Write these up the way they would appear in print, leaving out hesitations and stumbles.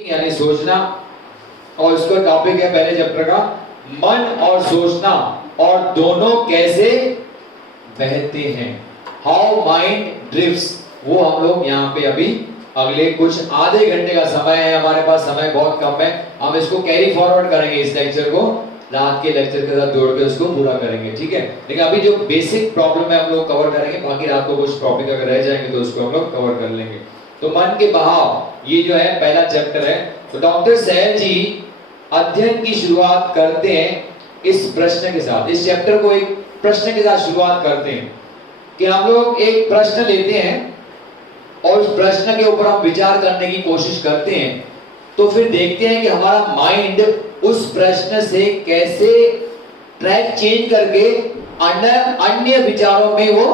यानी सोचना, और इसका टॉपिक है पहले चैप्टर का मन और सोचना और दोनों कैसे बहते हैं, हाउ माइंड ड्रिफ्ट्स। वो हम लोग यहाँ पे अभी अगले कुछ आधे घंटे का समय है, हमारे पास समय बहुत कम है, हम इसको कैरी फॉरवर्ड करेंगे, इस लेक्चर को रात के लेक्चर के साथ जोड़ के उसको पूरा करेंगे, ठीक है। लेकिन अभी जो बेसिक प्रॉब्लम है हम लोग कवर करेंगे, बाकी रात को कुछ टॉपिक अगर रह जाएंगे तो उसको हम लोग कवर कर लेंगे। तो मन के बहाव, ये जो है पहला चैप्टर है। तो डॉक्टर सहज जी अध्ययन की शुरुआत करते हैं इस प्रश्न के साथ, इस चैप्टर को एक प्रश्न के साथ शुरुआत करते हैं कि हम लोग एक प्रश्न लेते हैं और उस प्रश्न के ऊपर हम विचार करने की कोशिश करते हैं, तो फिर देखते हैं कि हमारा माइंड उस प्रश्न से कैसे ट्रैक चेंज करके अन्य विचारों में वो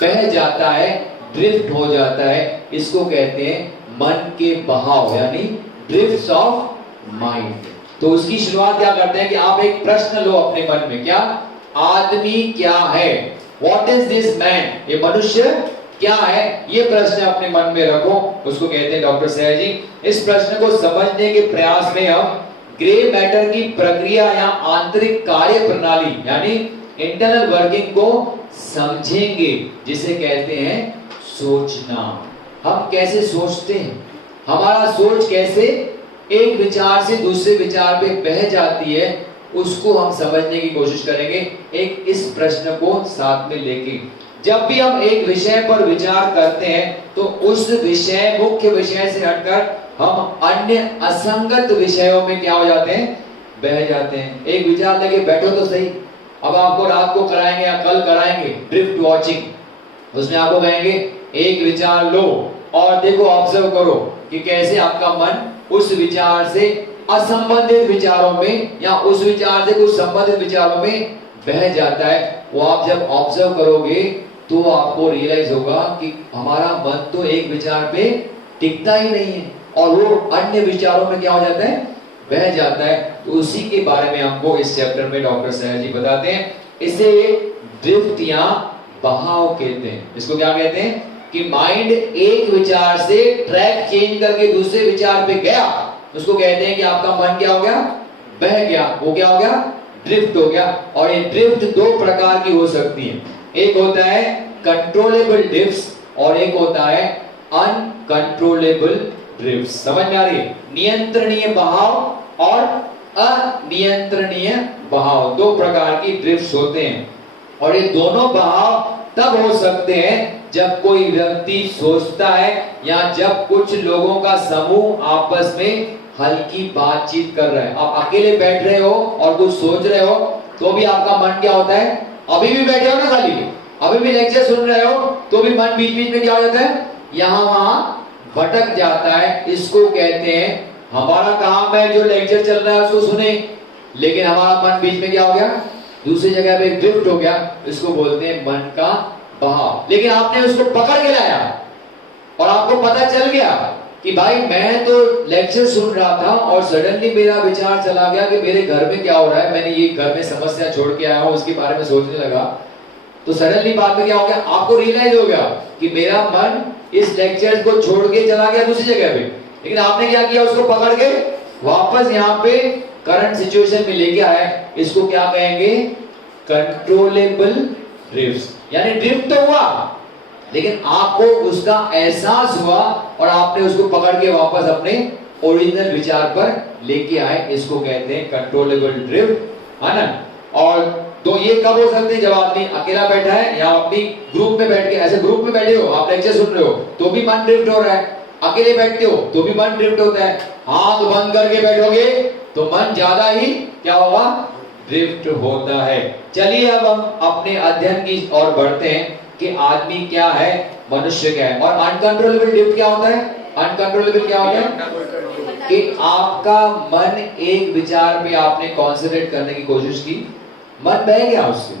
बह जाता है, ड्रिफ्ट हो जाता है। इसको कहते हैं मन के बहाव, यानी ड्रिफ्ट्स ऑफ माइंड। तो उसकी शुरुआत क्या करते हैं कि आप एक प्रश्न लो अपने मन में, क्या आदमी क्या है, व्हाट इज दिस मैन, ये मनुष्य क्या है, ये प्रश्न अपने मन में रखो। उसको कहते हैं डॉक्टर सहज जी, इस प्रश्न को समझने के प्रयास में हम ग्रे मैटर की प्रक्रिया या आंतरिक कार्य प्रणाली यानी इंटरनल वर्किंग को समझेंगे, जिसे कहते हैं सोचना। हम कैसे सोचते हैं, हमारा सोच कैसे एक विचार से दूसरे विचार पे बह जाती है, उसको हम समझने की कोशिश करेंगे एक इस प्रश्न को साथ में लेके। जब भी हम एक विषय पर विचार करते हैं तो उस विषय मुख्य विषय से हटकर हम अन्य असंगत विषयों में क्या हो जाते हैं, बह जाते हैं। एक विचार लेके बैठो तो सही, अब आपको रात को कराएंगे या कल कराएंगे ड्रिफ्ट वॉचिंग, उसमें आपको कहेंगे एक विचार लो और देखो, ऑब्जर्व करो कि कैसे आपका मन उस विचार से असंबंधित विचारों में या उस विचार से कुछ संबंधित विचारों में बह जाता है। वो आप जब ऑब्जर्व करोगे तो आपको रियलाइज होगा कि हमारा मन तो एक विचार पे टिकता ही नहीं है और वो अन्य विचारों में क्या हो जाता है, बह जाता है। तो उसी के बारे में हमको इस चैप्टर में डॉक्टर सहज जी बताते हैं। इसे ड्रिफ्ट या बहाव कहते हैं। इसको क्या कहते हैं कि माइंड एक विचार से ट्रैक चेंज करके दूसरे विचार पे गया, उसको कहते हैं कि आपका मन क्या हो गया, बह गया, वो क्या हो गया, ड्रिफ्ट हो गया। और ये ड्रिफ्ट दो प्रकार की हो सकती है, एक होता है कंट्रोलेबल ड्रिफ्ट्स और एक होता है अनकंट्रोलेबल ड्रिफ्ट्स। समझ में आ रही है, नियंत्रणीय बहाव और अनियंत्रणीय बहाव, दो प्रकार की ड्रिफ्ट्स होते हैं। और ये दोनों बहाव तब हो सकते हैं जब कोई व्यक्ति सोचता है या जब कुछ लोगों का समूह आपस में हल्की बातचीत कर रहा है। आप अकेले बैठ रहे हो और कुछ सोच रहे हो तो भी आपका मन क्या होता है, अभी भी बैठे हो ना, खाली अभी भी लेक्चर सुन रहे हो तो भी मन बीच बीच में क्या हो जाता है, यहाँ वहां भटक जाता है। इसको कहते हैं, हमारा काम है जो लेक्चर चल रहा है उसको सुने, लेकिन हमारा मन बीच में क्या हो गया, दूसरी जगह पे ड्रिफ्ट हो गया। इसको बोलते हैं मन का बहाव। लेकिन आपने उसको पकड़ के लाया और आपको पता चल गया कि भाई मैं तो लेक्चर सुन रहा था और सडनली मेरा विचार चला गया कि मेरे घर में क्या हो रहा है, मैंने ये घर में समस्या छोड़ के आया हूं, उसके बारे में सोचने लगा। तो सडनली बाद में क्या हो गया, आपको रियलाइज हो गया कि मेरा मन इस लेक्चर को छोड़ के चला गया दूसरी जगह पे, लेकिन आपने क्या किया, उसको पकड़ के वापस यहाँ पे करंट सिचुएशन में लेके आया। इसको क्या कहेंगे, कंट्रोलेबल ड्रिफ्ट्स। यानी ड्रिफ्ट तो हुआ लेकिन आपको उसका एहसास हुआ और आपने उसको पकड़ के वापस अपने ओरिजिनल विचार पर लेके आए। इसको कहते हैं कंट्रोलेबल ड्रिफ्ट, है ना। और तो ये कब हो सकते हैं, जब आदमी अकेला बैठा है या अपनी ग्रुप में बैठ के, ऐसे ग्रुप में बैठे हो, आप लेक्चर सुन रहे हो तो भी मन ड्रिफ्ट हो रहा है, अकेले बैठते हो तो भी मन ड्रिफ्ट होता है, आंख बंद करके बैठोगे तो मन ज्यादा ही क्या होगा, ड्रिफ्ट होता है। चलिए अब हम अपने अध्ययन की ओर बढ़ते हैं कि आदमी क्या है, मनुष्य क्या है। और अनकंट्रोलेबल ड्रिफ्ट क्या होता है, अनकंट्रोलेबल क्या होता है कि आपका मन एक विचार पे आपने कॉन्सेंट्रेट करने की कोशिश की, मन बह गया उससे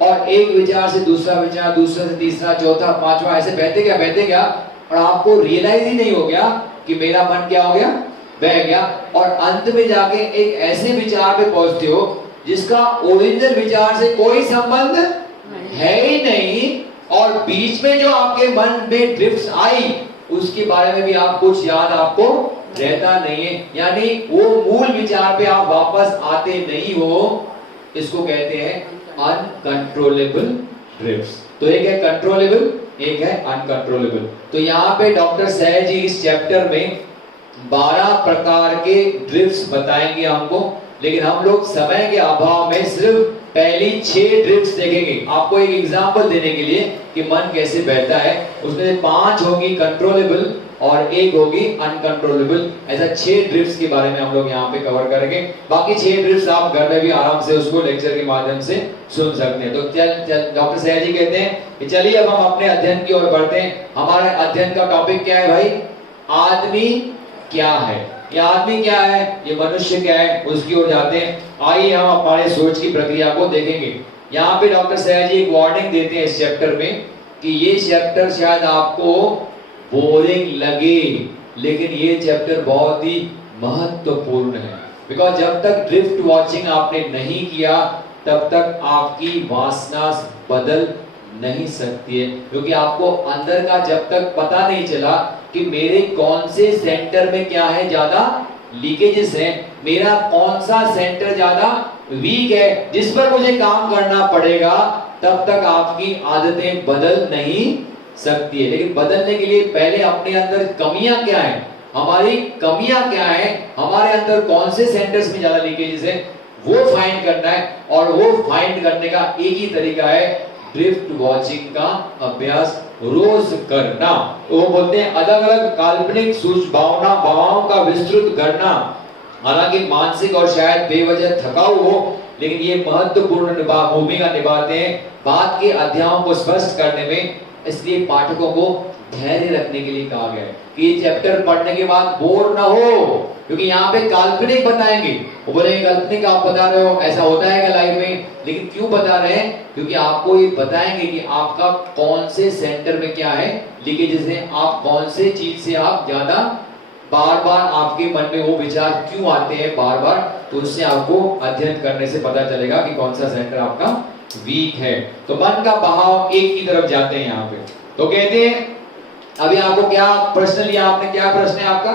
और एक विचार से दूसरा विचार, दूसरा से तीसरा, चौथा, पांचवा, ऐसे बहते गया और आपको रियलाइज ही नहीं हो गया कि मेरा मन क्या हो गया, बह गया। और अंत में जाके एक ऐसे विचार पे पहुंचते हो जिसका ओरिजिनल विचार से कोई संबंध है ही नहीं, और बीच में जो आपके मन में ड्रिफ्ट्स आई उसके बारे में भी आप कुछ याद आपको रहता नहीं है, यानी वो मूल विचार पे आप वापस आते नहीं हो, इसको कहते हैं अनकंट्रोलेबल ड्रिफ्ट्स। तो एक है कंट्रोलेबल, एक है अनकंट्रोलेबल। तो यहाँ पे डॉक्टर सहज जी इस चैप्टर में 12 प्रकार के ड्रिफ्ट्स बताएंगे हमको, लेकिन हम लोग समय के अभाव में सिर्फ पहली 6 ड्रिफ्ट्स देखेंगे, आपको एक एग्जांपल देने के लिए कि मन कैसे बहता है। उसमें 5 होगी कंट्रोलेबल और 1 होगी अनकंट्रोलेबल। ऐसा 6 ड्रिफ्ट्स के बारे में हम लोग यहाँ पे कवर करेंगे। बाकी 6 ड्रिफ्ट्स आप घर में भी आराम से उसको लेक्चर के माध्यम से सुन सकते हैं। तो चल डॉक्टर सहज जी कहते हैं कि चलिए अब हम अपने अध्ययन की ओर बढ़ते हैं। हमारे अध्ययन का टॉपिक क्या है भाई? आदमी क्या है। ये आदमी क्या है, ये मनुष्य क्या है, उसकी ओर जाते हैं। आइए हम हमारे सोच की प्रक्रिया को देखेंगे। यहाँ पे डॉक्टर सहज जी एक वार्निंग देते हैं इस चैप्टर में कि ये चैप्टर शायद आपको बोरिंग लगे, लेकिन ये चैप्टर बहुत ही महत्वपूर्ण है। बिकॉज जब तक ड्रिफ्ट वॉचिंग आपने नहीं किया तब तक आपकी वासना बदल नहीं सकती है, क्योंकि आपको अंदर का जब तक पता नहीं चला कि मेरे कौन से सेंटर में क्या है, ज्यादा लीकेजेस है, मेरा कौन सा सेंटर ज्यादा वीक है जिस पर मुझे काम करना पड़ेगा, तब तक आपकी आदतें बदल नहीं सकती है। लेकिन बदलने के लिए पहले अपने अंदर कमियां क्या है, हमारी कमियां क्या है, हमारे अंदर कौन से सेंटर्स में ज्यादा लीकेजेस है, वो फाइंड करना है। और वो फाइंड करने का एक ही तरीका है, ड्रिफ्ट वॉचिंग का अभ्यास रोज करना। तो वो बोलते हैं अलग अलग काल्पनिक भावनाओं का विस्तृत करना। हालांकि मानसिक और शायद बेवजह थकाऊ हो, लेकिन ये महत्वपूर्ण भूमिका निभाते हैं बात के अध्यायों को स्पष्ट करने में। इसलिए पाठकों को धैर्य रखने के लिए कहा गया है कि ये चैप्टर पढ़ने के बाद बोर ना हो, क्योंकि यहाँ पे काल्पनिक बताएंगे। वो बोलेंगे काल्पनिक आप बता रहे हो, ऐसा होता है क्या लाइफ में, लेकिन क्यों बता रहे हैं? क्योंकि आपको ये बताएंगे कि आपका कौन से सेंटर में क्या है लीकेजेस है, आप कौन से चीज से आप ज्यादा बार बार आपके मन में वो विचार क्यों आते हैं बार बार। तो उससे आपको अध्ययन करने से पता चलेगा कि कौन सा सेंटर आपका वीक है। तो मन का बहाव एक की तरफ जाते हैं यहाँ पे। तो कहते हैं अभी आपको क्या प्रश्न लिया आपने, क्या प्रश्न है आपका?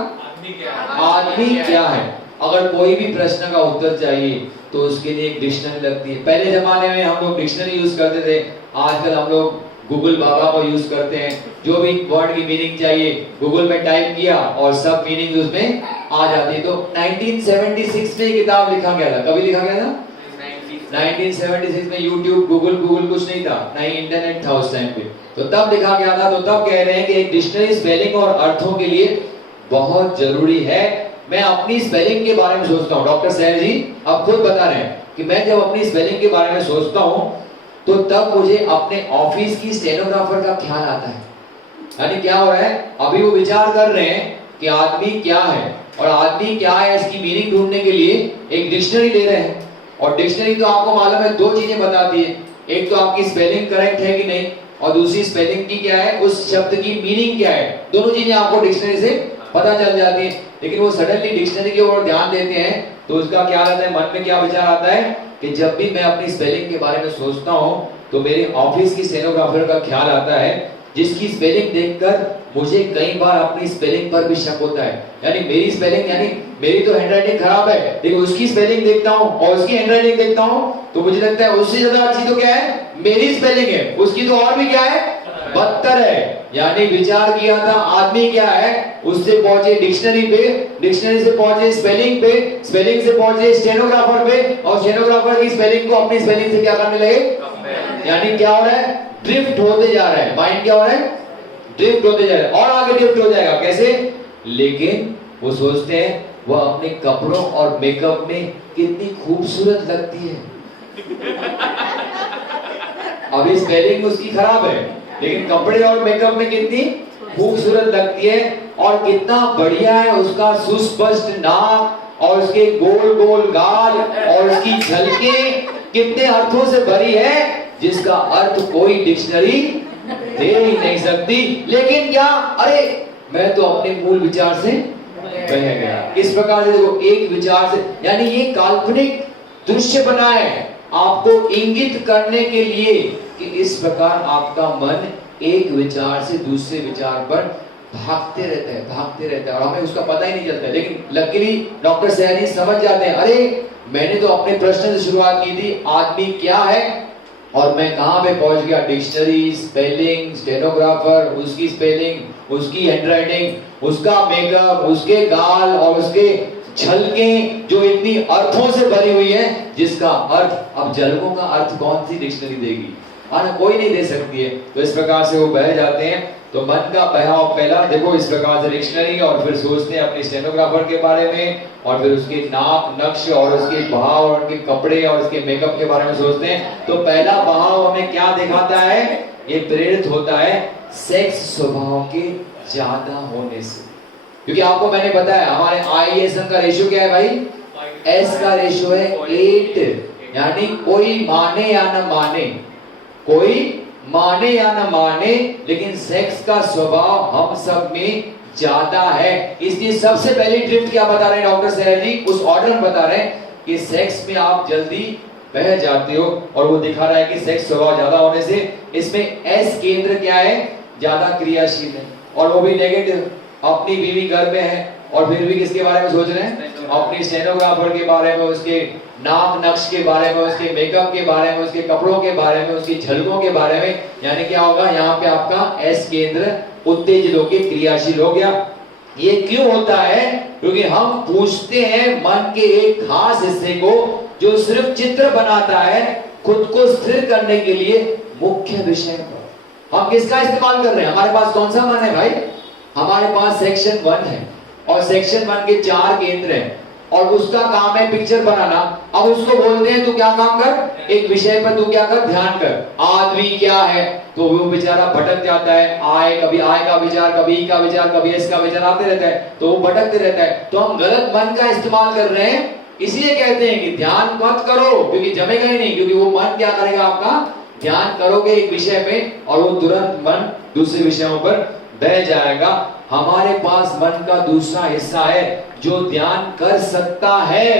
आदमी क्या है। अगर कोई भी प्रश्न का उत्तर चाहिए तो उसके लिए एक डिक्शनरी लगती है। पहले जमाने में हम लोग डिक्शनरी यूज करते थे, आजकल हम लोग गूगल बाबा को यूज करते हैं। जो भी वर्ड की मीनिंग चाहिए गूगल में टाइप किया और सब मीनिंग उसमें आ जाती है। तो 1976 में किताब लिखा गया था। कभी लिखा गया था? 1976 में यूट्यूब गूगल कुछ नहीं था, ना ही इंटरनेट था उस टाइम पे। तो तब लिखा गया था। तो तब कह रहे हैं कि एक डिक्शनरी स्पेलिंग और अर्थों के लिए बहुत जरूरी है। मैं अपनी स्पेलिंग के बारे में सोचता हूँ, डॉक्टर सहज जी अब खुद बता रहे हैं कि मैं जब अपनी स्पेलिंग के बारे में सोचता हूँ तो तब मुझे अपने ऑफिस की स्टेनोग्राफर का ख्याल आता है। यानी क्या हो रहा है, अभी वो विचार कर रहे हैं कि आदमी क्या है, और आदमी क्या है इसकी मीनिंग ढूंढने के लिए एक डिक्शनरी ले रहे हैं। और डिक्शनरी तो आपको मालूम है 2 चीजें बताती है, एक तो आपकी स्पेलिंग करेक्ट है कि नहीं, और दूसरी स्पेलिंग की क्या है, उस शब्द की मीनिंग क्या है। दोनों चीजें आपको डिक्शनरी से पता चल जाती है। लेकिन वो सडनली डिक्शनरी की ओर ध्यान देते हैं तो उसका क्या रहता है, मन में क्या विचार आता है कि जब भी मैं अपनी स्पेलिंग के बारे में सोचता हूँ तो मेरे ऑफिस की स्टेनोग्राफर का ख्याल आता है, जिसकी स्पेलिंग देखकर मुझे कई बार अपनी स्पेलिंग पर भी शक होता है। यानी मेरी स्पेलिंग, यानी मेरी तो हैंडराइटिंग खराब है, लेकिन उसकी स्पेलिंग देखता हूँ और उसकी हैंडराइटिंग देखता हूँ तो मुझे लगता है उससे ज्यादा अच्छी तो क्या है, मेरी स्पेलिंग है, उसकी तो और भी क्या है, बदतर है। यानी विचार किया था आदमी क्या है, उससे पहुंचे डिक्शनरी पे, डिक्शनरी से पहुंचे स्पेलिंग पे, स्पेलिंग से पहुंचे स्टेनोग्राफर पे, और स्टेनोग्राफर की स्पेलिंग को अपनी स्पेलिंग से क्या करने लगे। यानी क्या हो रहा है, ड्रिफ्ट होते जा रहा है। माइंड क्या हो रहा है, ड्रिफ्ट होते जा रहा है, और आगे ड्रिफ्ट हो जाएगा। कैसे? लेकिन वो सोचते हैं वह अपने कपड़ों और मेकअप में कितनी खूबसूरत लगती है। अभी स्पेलिंग उसकी खराब है, लेकिन कपड़े और मेकअप में कितनी खूबसूरत लगती है, और कितना बढ़िया है उसका सुस्पष्ट नाक और उसके गोल गोल गाल और उसकी झलकें कितने अर्थों से भरी है, जिसका अर्थ कोई डिक्शनरी दे ही नहीं सकती। लेकिन क्या, अरे मैं तो अपने मूल विचार से बह गया। इस प्रकार से देखो, एक विचार से, यानी ये काल्पनिक दृश्य बना है आपको इंगित करने के लिए कि इस प्रकार आपका मन एक विचार से दूसरे विचार पर भागते रहता है और हमें उसका पता ही नहीं चलता। लेकिन लकीली डॉक्टर सयाजी समझ जाते हैं, अरे मैंने तो अपने प्रश्न से शुरुआत की थी, आदमी क्या है और मैं कहां पे पहुंच गया। डिक्शनरी, स्पेलिंग, स्टेनोग्राफर, उसकी स्पेलिंग, उसकी हैंडराइटिंग, उसका मेकअप, उसके गाल और उसके झलकें जो इतनी अर्थों से भरी हुई है, जिसका अर्थ अब झलकों का अर्थ कौन सी डिक्शनरी देगी, ना कोई नहीं दे सकती है। तो इस प्रकार से वो बह जाते हैं। तो मन का बहाव पहला देखो इस प्रकार से डिक्शनरी, और फिर सोचते हैं अपने स्टेनोग्राफर के बारे में, और फिर उसके नाक नक्श और उसके भाव और उनके कपड़े और उसके मेकअप के बारे में सोचते हैं। तो पहला बहाव हमें क्या दिखाता है, ये प्रेरित होता है सेक्स स्वभाव के ज्यादा होने से। क्योंकि आपको मैंने बताया हमारे ISM का रेशियो क्या है भाई, S का रेशियो है 8, यानी कोई माने या न माने, कोई माने या न माने, लेकिन सेक्स का स्वभाव हम सब में ज्यादा है। इसलिए सबसे पहली ड्रिफ्ट क्या बता रहे हैं डॉक्टर सयाजी, उस ऑर्डर में बता रहे हैं कि सेक्स में आप जल्दी बह जाते हो, और वो दिखा रहा है कि सेक्स स्वभाव ज्यादा होने से इसमें एस केंद्र क्या है, ज्यादा क्रियाशील है, और वो भी नेगेटिव। अपनी बीवी घर में है और फिर भी किसके बारे में सोच रहे हैं, अपनी स्टेनोग्राफर के बारे में, उसके नाक नक्श के बारे में, उसके मेकअप के बारे में, उसके कपड़ों के बारे में, उसकी झलकों के बारे में। यानी क्या होगा, यहाँ पे आपका एस केंद्र उत्तेजित होकर क्रियाशील हो गया। ये क्यों होता है, क्योंकि हम पूछते हैं मन के एक खास हिस्से को जो सिर्फ चित्र बनाता है खुद को स्थिर करने के लिए मुख्य विषय पर। हम किसका इस्तेमाल कर रहे हैं, हमारे पास कौन सा मन है भाई, हमारे पास सेक्शन 1 है, और सेक्शन 1 के 4 केंद्र हैं, और उसका काम है पिक्चर बनाना। अब उसको बोलते हैं तू क्या काम कर, एक विषय पर तू क्या कर, ध्यान कर। आदमी क्या है, तो वो बेचारा भटक जाता है, कभी आय का विचार, कभी ई का विचार, कभी एस का विचार आते रहता है, तो वो भटकते रहता है। तो हम गलत मन का इस्तेमाल कर रहे हैं, इसलिए कहते हैं कि ध्यान मत करो, क्योंकि जमेगा ही नहीं। क्योंकि वो मन क्या करेगा, आपका ध्यान करोगे एक विषय पे और वो तुरंत मन दूसरे विषयों पर बह जाएगा। हमारे पास मन का दूसरा हिस्सा है जो ध्यान कर सकता है,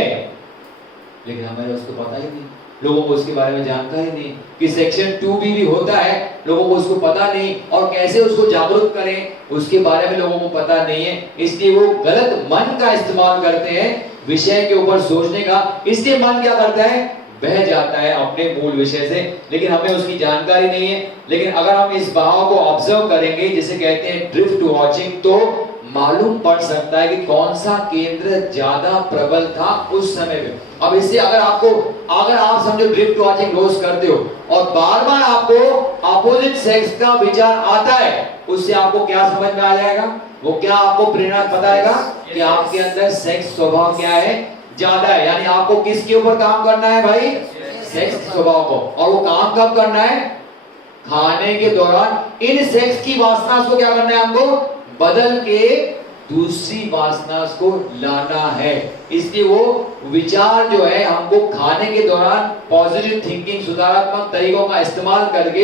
लेकिन हमें उसको पता ही नहीं, लोगों को उसके बारे में जानकारी नहीं कि सेक्शन 2B भी होता है, लोगों को उसको पता नहीं, और कैसे उसको जागरूक करें उसके बारे में लोगों को पता नहीं है। इसलिए वो गलत मन का इस्तेमाल करते हैं विषय के ऊपर सोचने का। इसलिए मन क्या करता है, बह जाता है अपने मूल विषय से, लेकिन हमें उसकी जानकारी नहीं है। लेकिन अगर हम इस भाव को ऑब्जर्व करेंगे, जिसे कहते हैं ड्रिफ्ट वॉचिंग, तो मालूम पड़ सकता है कि कौन सा केंद्र ज्यादा प्रबल था उस समय में। अब इससे अगर आप समझो ड्रिफ्ट वॉचिंग रोज करते हो और बार बार आपको अपोजिट सेक्स का विचार आता है, उससे आपको क्या समझ में आ जाएगा, वो क्या आपको प्रेरणा बताएगा कि आपके अंदर सेक्स स्वभाव क्या है, ज्यादा है। यानी आपको किसके ऊपर काम करना है भाई, सेक्स स्वभाव को। और वो काम कब करना है, खाने के दौरान इन सेक्स की वासना को क्या करना है, हमको बदल के दूसरी वासना को लाना है। इसलिए वो विचार जो है हमको खाने के दौरान पॉजिटिव थिंकिंग, सुधारात्मक तरीकों का इस्तेमाल करके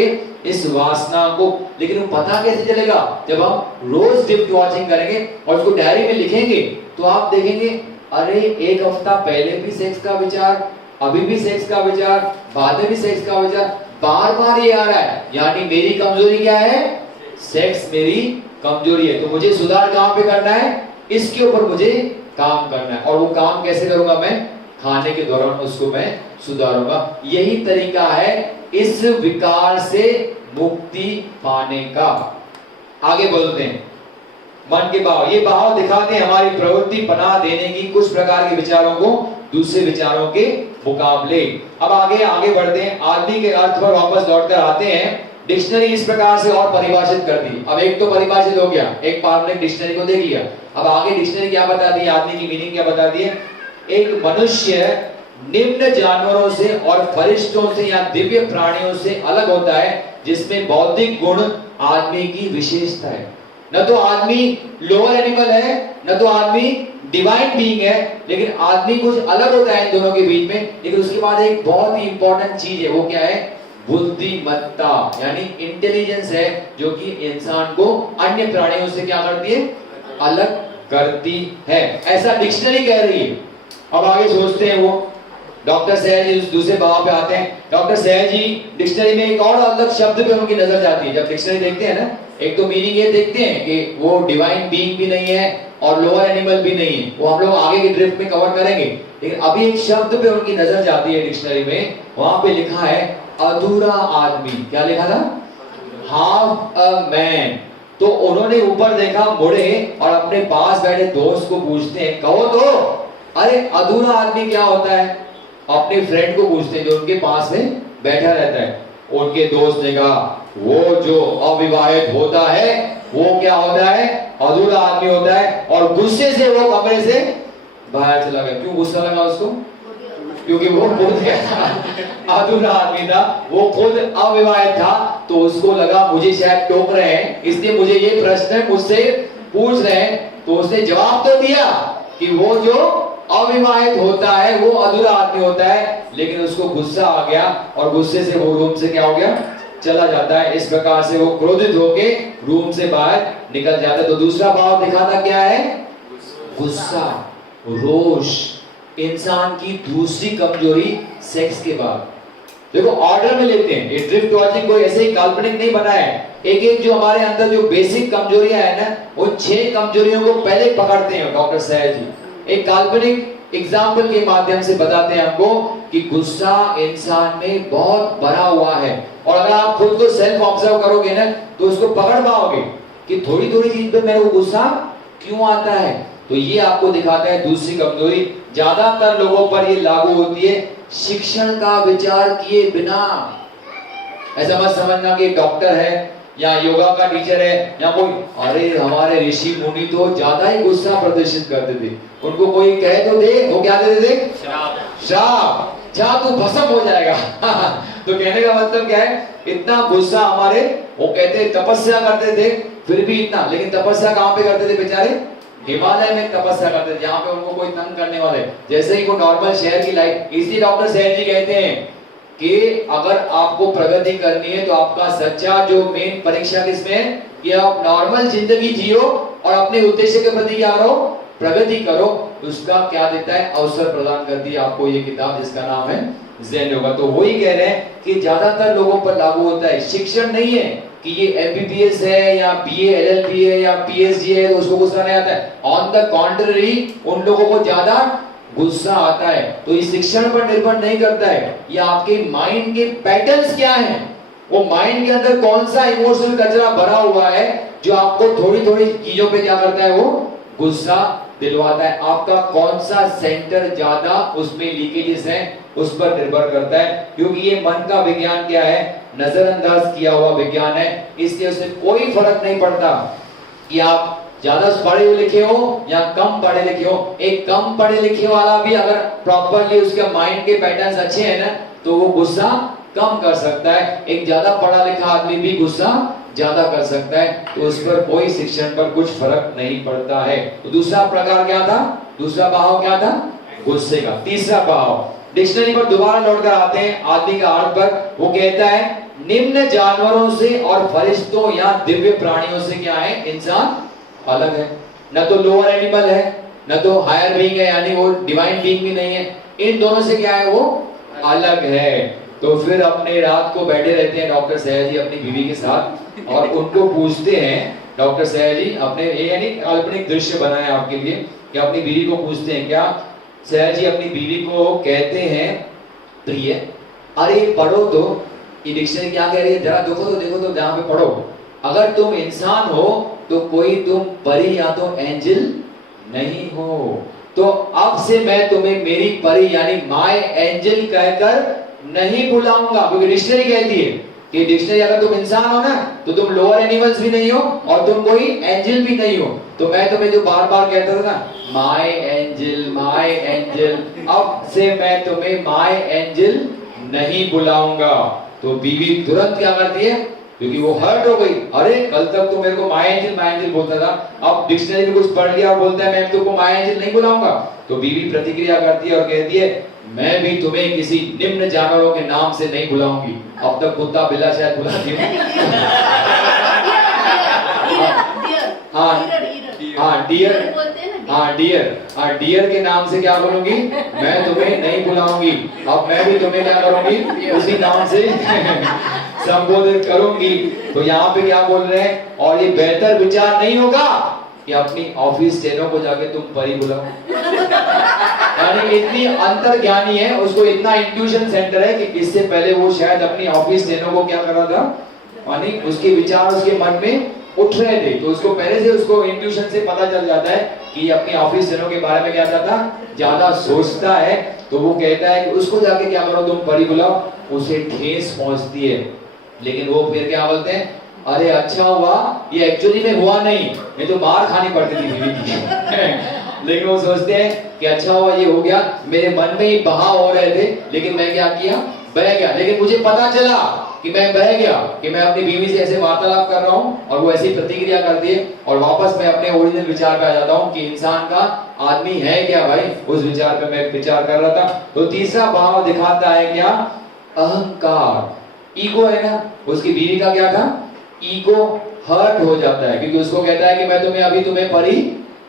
इस वासना को, लेकिन वो पता कैसे चलेगा, जब हम रोज ड्रिफ्ट वॉचिंग करेंगे और उसको डायरी में लिखेंगे, तो आप देखेंगे अरे एक हफ्ता पहले भी सेक्स का विचार, अभी भी सेक्स का विचार, बाद में भी सेक्स का विचार, बार बार ये आ रहा है। यानी मेरी कमजोरी क्या है, सेक्स मेरी कमजोरी है। तो मुझे सुधार कहां पे करना है, इसके ऊपर मुझे काम करना है। और वो काम कैसे करूंगा मैं, खाने के दौरान उसको मैं सुधारूंगा। यही तरीका है इस विकार से मुक्ति पाने का। आगे बोलते हैं मन के भाव। ये भाव दिखाते हैं हमारी प्रवृत्ति पनाह देने की कुछ प्रकार के विचारों को दूसरे विचारों के मुकाबले। अब आगे बढ़ते हैं, आदमी के अर्थ पर वापस लौटकर आते हैं। डिक्शनरी इस प्रकार से और परिभाषित कर दी। अब एक तो परिभाषित हो गया, एक बार हमने डिक्शनरी को देख लिया। अब आगे डिक्शनरी क्या बताती है, आदमी की मीनिंग क्या बताती है। एक मनुष्य निम्न जानवरों से और फरिश्तों से या दिव्य प्राणियों से अलग होता है, जिसमें बौद्धिक गुण आदमी की विशेषता है। न तो आदमी लोअर एनिमल है, न तो आदमी डिवाइन बीइंग है, लेकिन आदमी कुछ अलग होता है इन दोनों के बीच में। लेकिन उसके बाद एक बहुत ही इंपॉर्टेंट चीज है, वो क्या है, बुद्धिमत्ता, यानी इंटेलिजेंस है, जो कि इंसान को अन्य प्राणियों से क्या करती है, अलग करती है। ऐसा डिक्शनरी कह रही है। अब आगे सोचते हैं वो डॉक्टर सयाजी उस दूसरे भाव पे आते हैं। डॉक्टर सयाजी डिक्शनरी में एक और अलग शब्द पे उनकी नजर जाती है। जब डिक्शनरी देखते हैं ना, एक तो मीनिंग ये देखते हैं कि वो डिवाइन बीइंग भी नहीं है और लोअर एनिमल भी नहीं है, वो हम लोग आगे की ड्रिफ्ट में कवर करेंगे। लेकिन अभी एक शब्द पे उनकी नजर जाती है डिक्शनरी में, वहां पे लिखा है अधूरा आदमी। क्या लिखा था? Half a man. तो उन्होंने ऊपर देखा, मुड़े और अपने पास बैठे दोस्त को पूछते हैं, कहो तो अरे अधूरा आदमी क्या होता है? अपने फ्रेंड को पूछते हैं जो उनके पास में बैठा रहता है। उनके दोस्त ने कहा वो जो अविवाहित होता है वो क्या होता है? अधूरा आदमी होता है। और गुस्से से वो कमरे से बाहर चला गया। क्यों गुस्सा लगा उसको? क्योंकि वो खुद अधूरा आदमी था, वो खुद अविवाहित था। तो उसको लगा मुझे शायद टोक रहे हैं, इसलिए मुझे ये प्रश्न मुझसे पूछ रहे हैं। तो उसने जवाब तो दिया कि वो जो अविवाहित होता है वो अधूरा आदमी होता है, लेकिन उसको गुस्सा आ गया और गुस्से से वो रूम से क्या हो गया? चला जाता है। इस प्रकार से वो क्रोधित होके रूम से बाहर निकल जाता है। तो दूसरा भाव दिखाता क्या है? गुस्सा, रोष, इंसान की दूसरी कमजोरी सेक्स के बाद। देखो ऑर्डर में लेते हैं, ये ड्रिफ्ट वॉचिंग कोई ऐसे ही काल्पनिक नहीं बना है। एक एक जो हमारे अंदर जो बेसिक कमजोरियां है ना, उन 6 कमजोरियों को पहले पकड़ते हैं डॉक्टर सहज जी। एक काल्पनिक एग्जाम्पल के माध्यम से बताते हैं हमको कि गुस्सा इंसान में बहुत भरा हुआ है। और अगर आप खुद को सेल्फ ऑब्जर्व करोगे ना तो उसको पकड़ पाओगे कि थोड़ी थोड़ी चीज पे मेरे को गुस्सा क्यों आता है। तो ये आपको दिखाता है दूसरी कमजोरी। ज्यादातर लोगों पर ये लागू होती है शिक्षण का विचार किए बिना। ऐसा मत समझना कि डॉक्टर है या योगा का टीचर है या कोई, अरे हमारे ऋषि मुनि तो ज्यादा ही गुस्सा प्रदर्शित करते थे। उनको कोई कहे तो दे, वो क्या देते थे? श्राप। जा तू भस्म हो जाएगा। तो कहने का मतलब क्या है? इतना गुस्सा हमारे, वो कहते तपस्या करते थे फिर भी इतना, लेकिन तपस्या कहां पे करते थे बेचारे? हिमालय में तपस्या करते थे, जहां पे उनको कोई तंग करने वाले, जैसे ही वो नॉर्मल शहर की लाइफ। इसलिए डॉक्टर सहज जी कहते हैं कि अगर आपको प्रगति करनी है तो आपका सच्चा जो मेन परीक्षा किसमें है कि आप नॉर्मल जिंदगी जियो और अपने उद्देश्य के प्रति क्या करो? प्रगति करो। उसका क्या देता है? अवसर प्रदान करती है आपको ये किताब जिसका नाम है ज़ेन योगा। तो वही कह रहे हैं कि ज्यादातर लोगों पर लागू होता है। शिक्षण नहीं है कि ये एमबीबीएस है या बीए एलएलबी है या पीएचडी है तो उसको गुस्सा नहीं आता है। ऑन द कॉन्ट्ररी उन लोगों को ज्यादा गुस्सा आता है। तो ये शिक्षण पर निर्भर नहीं करता है, ये आपके माइंड के पैटर्न्स क्या हैं, वो माइंड के अंदर कौन सा इमोशनल कचरा भरा हुआ है जो आपको थोड़ी थोड़ी चीजों पे क्या करता है? वो गुस्सा दिलवाता है। आपका कौन सा सेंटर ज्यादा उसमें लीकेजेस है उस पर निर्भर करता है। क्योंकि ये मन का विज्ञान क्या है? नजरअंदाज किया हुआ विज्ञान है। इसलिए उससे कोई फर्क नहीं पड़ता कि आप ज्यादा पढ़े लिखे हो या कम पढ़े लिखे हो। एक कम पढ़े लिखे वाला भी अगर प्रॉपरली उसके माइंड के पैटर्न्स अच्छे हैं ना तो वो गुस्सा कम कर सकता है। एक ज्यादा पढ़ा लिखा आदमी भी गुस्सा ज्यादा कर सकता है। तो उस पर कोई शिक्षण पर कुछ फर्क नहीं पड़ता है। तो दूसरा प्रकार क्या था? दूसरा भाव क्या था? गुस्से का। तीसरा भाव डिक्शनरी पर दोबारा लौटकर आते हैं आदमी का अर्थ पर। वो कहता है निम्न जानवरों से और फरिश्तों या दिव्य प्राणियों से क्या है? इंसान अलग है। न तो लोअर एनिमल है न तो हायर बीइंग है, यानी वो डिवाइन बीइंग भी नहीं है। इन दोनों से क्या है? वो अलग है। तो फिर अपने रात को बैठे रहते हैं डॉक्टर सहज जी अपनी बीवी के साथ और उनको पूछते हैं डॉक्टर सहज जी अपने, ये यानी काल्पनिक दृश्य बनाए आपके लिए कि अपनी बीवी को पूछते हैं, क्या सहज जी अपनी बीवी को कहते हैं प्रिय अरे पढ़ो तो, ये डिक्शनरी क्या कह रही है जरा देखो तो जहां पे पढ़ो, अगर तुम इंसान हो तो कोई तुम परी या तो एंजल नहीं हो, तो अब से मैं तुम्हें मेरी परी यानी माय एंजल कहकर नहीं बुलाऊंगा। क्योंकि डिक्शनरी कहती है कि डिक्शनरी अगर तुम इंसान हो ना तो तुम लोअर एनिमल्स भी नहीं हो और तुम कोई एंजल भी नहीं हो। तो मैं तुम्हें जो बार बार कहता था ना माय एंजल, अब से मैं तुम्हें माय एंजल नहीं बुलाऊंगा। तो बीवी तुरंत क्या करती है? क्योंकि वो हर्ट हो गई, अरे कल तक तो मेरे को माय एंजल बोलता था, अब डिक्शनरी में कुछ पढ़ लिया और बोलता है मैं तुमको माय एंजल नहीं बुलाऊंगा। तो बीवी प्रतिक्रिया करती है और कहती है मैं भी तुम्हें किसी निम्न जानवरों के नाम से नहीं बुलाऊंगी। अब तक कुत्ता बिल्ला शायद बुलाती हूँ। डियर के नाम से क्या बोलूंगी? मैं तुम्हें नहीं बुलाऊंगी। अब मैं भी तुम्हें क्या करूंगी? उसी नाम से संबोधित करूंगी। तो यहाँ पे क्या बोल रहे हैं, और ये बेहतर विचार नहीं होगा कि अपनी ऑफिस स्टेनो को जाके तुम परी बुलाओ। यानी इतनी अंतर्ज्ञानी है, उसको इतना इंट्यूशन सेंटर है कि इससे पहले वो शायद अपनी ऑफिस स्टेनो को क्या कर रहा था, यानी उसके विचार उसके मन में उठ रहे थे, तो उसको पहले से उसको इंट्यूशन से पता चल जाता है कि अपनी ऑफिस स्टेनो के बारे में क्या चाहता, ज्यादा सोचता है। तो वो कहता है कि उसको जाके क्या करो तुम परी बुलाओ। उसे ठेस पहुंचती है, लेकिन वो फिर क्या बोलते हैं, अरे अच्छा हुआ ये एक्चुअली में हुआ नहीं तो मार खानी पड़ती थी बीवी की। लेकिन वो सोचते हैं कि अच्छा हुआ ये हो गया, मेरे मन में ही बहाव हो रहे थे, लेकिन मैं क्या किया, बह गया। लेकिन मुझे पता चला कि मैं बह गया, कि मैं अपनी बीवी से ऐसे वार्तालाप कर रहा हूँ और वो ऐसी प्रतिक्रिया करती है, और वापस मैं अपने ओरिजिनल विचार पे आ जाता हूँ कि इंसान का आदमी है क्या भाई, उस विचार पे मैं विचार कर रहा था। तो तीसरा भाव दिखाता है क्या, अहंकार, ईगो है ना। उसकी बीवी का क्या था, ईगो हर्ट हो जाता है, क्योंकि उसको कहता है कि मैं तुम्हें परी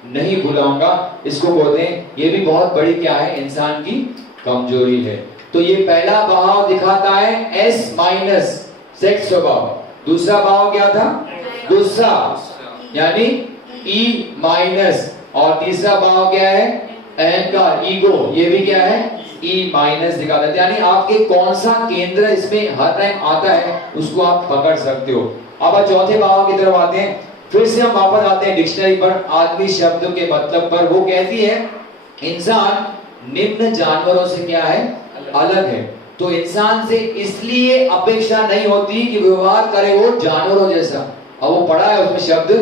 नहीं बुलाऊंगा। इसको बोलते हैं, ये भी बहुत बड़ी क्या है, इंसान की कमजोरी है। तो ये पहला भाव दिखाता है एस माइनस, सेक्स स्वभाव। दूसरा भाव क्या था, गुस्सा, यानी ई माइनस। और तीसरा भाव क्या है, अहंकार, ईगो, ये भी क्या है, ई माइनस दिखाता है। यानी आपके कौन सा केंद्र इसमें हर टाइम आता है, उसको आप पकड़ सकते हो। अब चौथे भाव की तरफ आते हैं, फिर से हम वापस आते हैं डिक्शनरी पर, आदमी शब्द के मतलब पर। वो कहती है इंसान निम्न जानवरों से क्या है, अलग है। तो इंसान से इसलिए अपेक्षा नहीं होती कि व्यवहार करे वो जानवरों जैसा। अब वो पढ़ा है उसमें शब्द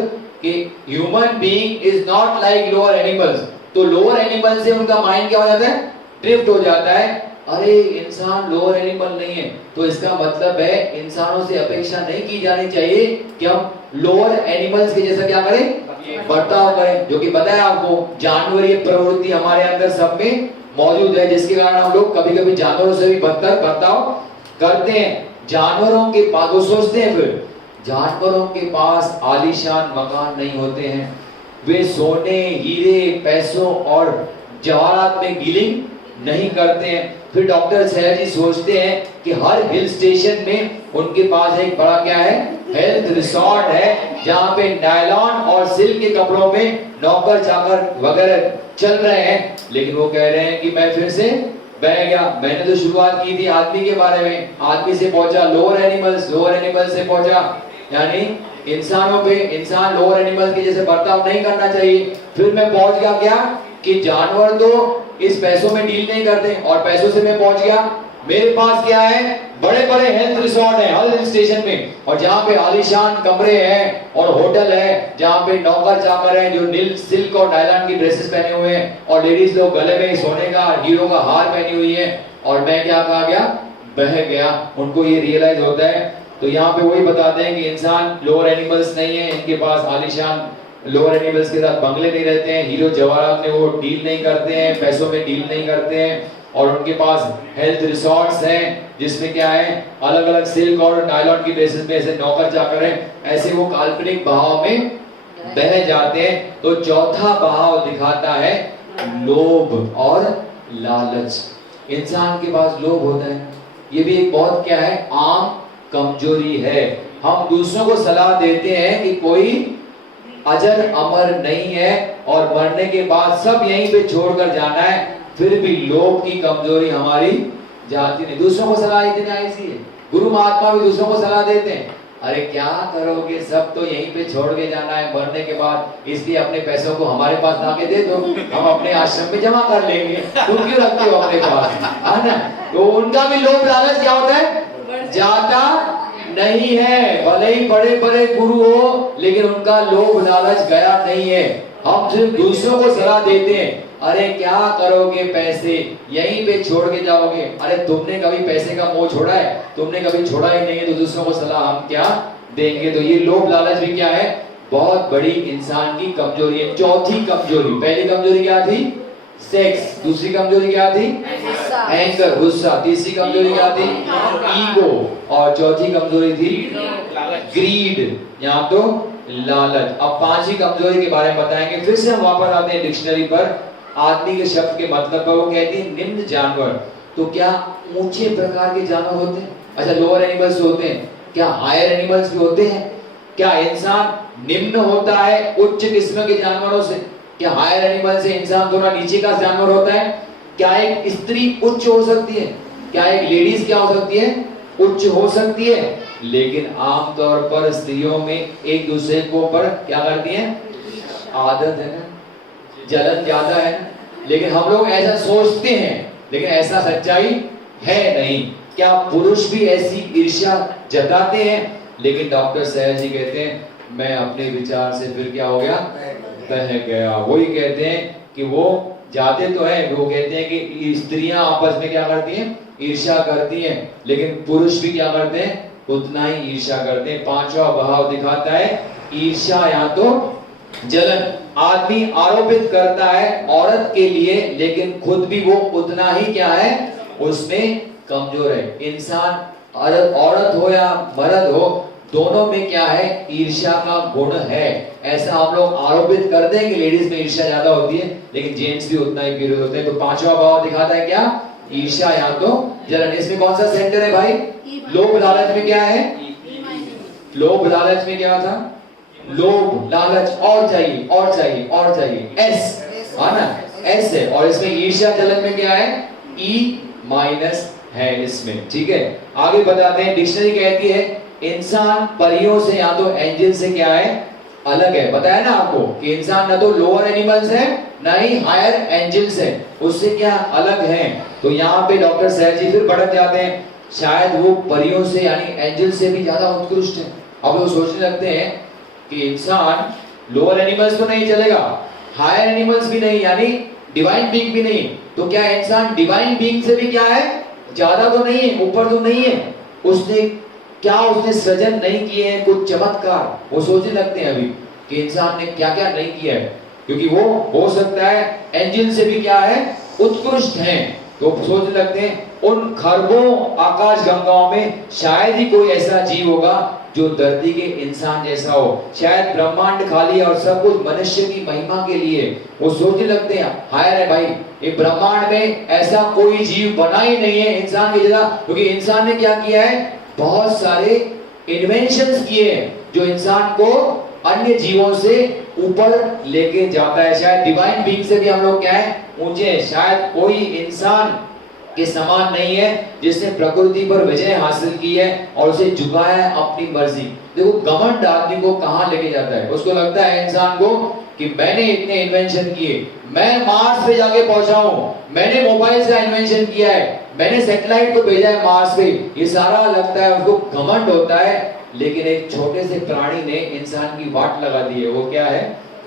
कि human being is not like lower animals. तो लोअर एनिमल से उनका माइंड क्या हो जाता है, ड्रिफ्ट हो जाता है। अरे इंसान लोअर एनिमल नहीं है, तो इसका मतलब है इंसानों से अपेक्षा नहीं की जानी चाहिए कि हम लोअर एनिमल्स के जैसा क्या करें, बर्ताव करें। जो कि बताया आपको, जानवरीय प्रवृत्ति हमारे अंदर सब में मौजूद है, जिसके कारण हम लोग कभी कभी जानवरों से भी बदतर बर्ताव करते हैं। जानवरों के पास, वो सोचते हैं फिर, जानवरों के पास आलीशान मकान नहीं होते हैं, वे सोने, हीरे, पैसों और जवाहरात में डीलिंग नहीं करते हैं। फिर डॉक्टर सैयद जी सोचते हैं कि हर हिल स्टेशन में उनके पास एक बड़ा क्या है, हेल्थ रिसोर्ट है, जहाँ पे नायलॉन और सिल्क के कपड़ों में नौकर चाकर वगैरह चल रहे हैं। लेकिन वो कह रहे हैं कि मैं फिर से बह गया। मैंने तो शुरुआत की थी आदमी के बारे में, आदमी से पहुंचा लोअर एनिमल्स, लोअर एनिमल से पहुंचा, यानी इंसानों पे, इंसान लोअर एनिमल के जैसे बर्ताव नहीं करना चाहिए। फिर मैं पहुंच गया क्या, कि जानवर तो इस पैसों में डील नहीं करते, और पैसों से मैं पहुंच गया, मेरे पास क्या है, बड़े बड़े हेल्थ रिसोर्ट है हर हिल स्टेशन में, और जहाँ पे आलीशान कमरे हैं और होटल है, जहाँ पे नौकर चाकर हैं जो नील सिल्क और नायलॉन की ड्रेसेस पहने हुए हैं, और लेडीज लोग गले में सोने का हीरो का हार पहनी हुई है, और मैं क्या कहा गया, बह गया। उनको ये रियलाइज होता है। तो यहाँ पे वही बताते हैं कि इंसान लोअर एनिमल्स नहीं है, इनके पास आलीशान लोअर एनिमल्स के साथ बंगले नहीं रहते हैं, हीरो जवाहरात में वो डील नहीं करते हैं, पैसों में डील नहीं करते हैं, और उनके पास हेल्थ रिसोर्ट्स हैं जिसमें क्या है, अलग अलग सिल्क और नायलॉन की ड्रेसेस में ऐसे नौकर चाकर हैं, ऐसे वो काल्पनिक भाव में बह जाते हैं। तो चौथा भाव दिखाता है लोभ और लालच। इंसान के पास लोभ होता है, ये भी एक बहुत क्या है, आम कमजोरी है। हम दूसरों को सलाह देते हैं कि कोई अजर अमर नहीं है और मरने के बाद सब यहीं पे छोड़कर जाना है, फिर भी लोभ की कमजोरी हमारी जाती नहीं। दूसरों को सलाह देना ऐसी है, गुरु महात्मा भी दूसरों को सलाह देते हैं, अरे क्या करोगे, सब तो यहीं पे छोड़ के जाना है मरने के बाद, इसलिए अपने पैसों को हमारे पास लाके दे दो, हम अपने आश्रम में जमा कर लेंगे, तुम क्यों रखते हो अपने पास, है ना। तो उनका भी लोभ लालच क्या होता है, जाता नहीं है। भले ही बड़े बड़े गुरु हो, लेकिन उनका लोभ लालच गया नहीं है। हम सिर्फ दूसरों को सलाह देते हैं, अरे क्या करोगे पैसे, यहीं पे छोड़ के जाओगे। अरे तुमने कभी पैसे का मोह छोड़ा है, तुमने कभी छोड़ा ही नहीं है, तो दूसरों को सलाह हम क्या देंगे। तो ये लोभ लालच भी क्या है, बहुत बड़ी इंसान की कमजोरी है। चौथी कमजोरी, पहली कमजोरी क्या थी, सेक्स, दूसरी कमजोरी क्या थी, एंगर, गुस्सा, तीसरी कमजोरी क्या थी, ईगो, और चौथी कमजोरी थी ग्रीड, यहाँ तो लालच। अब पांचवी कमजोरी के बारे में बताएंगे। फिर से हम वापस आते हैं डिक्शनरी पर, आदमी के शब्द के मतलब पर। वो कहती है निम्न जानवर, तो क्या ऊंचे प्रकार के जानवर होते हैं, अच्छा लोअर एनिमल्स होते हैं, क्या हायर एनिमल्स भी होते हैं? क्या इंसान निम्न होता है उच्च किस्म के जानवरों से? क्या हायर एनिमल से इंसान थोड़ा नीचे का जानवर होता है? क्या एक स्त्री उच्च हो सकती है? क्या एक लेडीज क्या हो सकती है? उच्च हो सकती है। लेकिन आमतौर पर स्त्रियों में एक दूसरे को पर क्या करती हैं? आदत है ना, जलन ज्यादा है ना। लेकिन हम लोग ऐसा सोचते हैं, लेकिन ऐसा सच्चाई है नहीं। क्या पुरुष भी ऐसी ईर्ष्या जताते हैं? लेकिन डॉक्टर सहज जी कहते हैं मैं अपने विचार से फिर क्या हो गया? बह गया। वही कहते हैं कि वो जाते तो है, वो कहते हैं कि स्त्रियां आपस में क्या करती हैं? ईर्ष्या करती हैं, लेकिन पुरुष भी क्या करते हैं? उतना ही ईर्ष्या करते हैं। पांचवा भाव दिखाता है ईर्ष्या या तो जलन। आदमी आरोपित करता है औरत के लिए, लेकिन खुद भी वो उतना ही क्या है? उसमें कमजोर है। इंसान औरत हो या मर्द हो, दोनों में क्या है? ईर्ष्या का गुण है। ऐसा हम लोग आरोपित करते हैं कि लेडीज में ईर्ष्या ज्यादा होती है, लेकिन जेंट्स भी उतना ही पीड़ित होते हैं। तो पांचवा भाव दिखाता है क्या? ईर्ष्या या तो जलन। इसमें कौन सा सेंटर है भाई? लोभ लालच में क्या है? लोभ लालच में क्या था? लोभ लालच, और चाहिए और चाहिए और चाहिए, एस है ना, एस है। और इसमें ईर्ष्या जलन में क्या है? ई माइनस है इसमें। ठीक है, आगे बताते हैं। डिक्शनरी कहती है इंसान परियों से या तो एंजल से क्या है? अलग है। बताया ना आपको कि इंसान न तो लोअर एनिमल्स है ना ही हायर एंजल्स है, उससे क्या अलग है। तो यहाँ पे डॉक्टर सहज जी फिर भटक जाते हैं, शायद वो परियों से यानी एंजल से भी ज्यादा उत्कृष्ट है। अब वो सोचने लगते हैं कि इंसान लोअर एनिमल्स तो नहीं चलेगा, हायर एनिमल्स भी नहीं, यानी डिवाइन बीइंग भी नहीं, तो क्या इंसान डिवाइन बीइंग से भी क्या है? ज्यादा तो नहीं है, ऊपर तो नहीं है। उसने सृजन नहीं किए हैं कुछ चमत्कार? वो सोचने लगते हैं अभी कि इंसान ने क्या क्या नहीं किया है, क्योंकि वो हो सकता है एंजल से भी क्या है? उत्कृष्ट हैं। तो सोचने लगते हैं उन खरबों आकाश गंगाओं में शायद ही कोई ऐसा जीव होगा जो धरती के इंसान जैसा हो। शायद ब्रह्मांड खाली है और सब कुछ मनुष्य की महिमा के लिए। वो सोचने लगते हैं हायर है भाई, ये ब्रह्मांड में ऐसा कोई जीव बना ही नहीं है इंसान की जगह, क्योंकि इंसान ने क्या किया है? बहुत सारे इन्वेंशंस किए हैं जो इंसान को अन्य जीवों से ऊपर लेके जाता है। शायद डिवाइन बीइंग से भी हम लोग क्या है? ऊंचे हैं। शायद कोई इंसान के समान नहीं है जिसने प्रकृति पर विजय हासिल की है और उसे झुकाया है अपनी मर्जी। देखो घमंड आदमी को कहां लेके जाता है? उसको लगता है इंसान को कि मैंने इतने इन्वेंशन किए, मैं मार्स पे जाके पहुंचा हूं, मैंने मोबाइल से इन्वेंशन किया है, मैंने सैटेलाइट को भेजा है मार्स पे, ये सारा लगता है उसको, घमंड होता है। लेकिन एक छोटे से प्राणी ने इंसान की वाट लगा दी है, वो क्या है?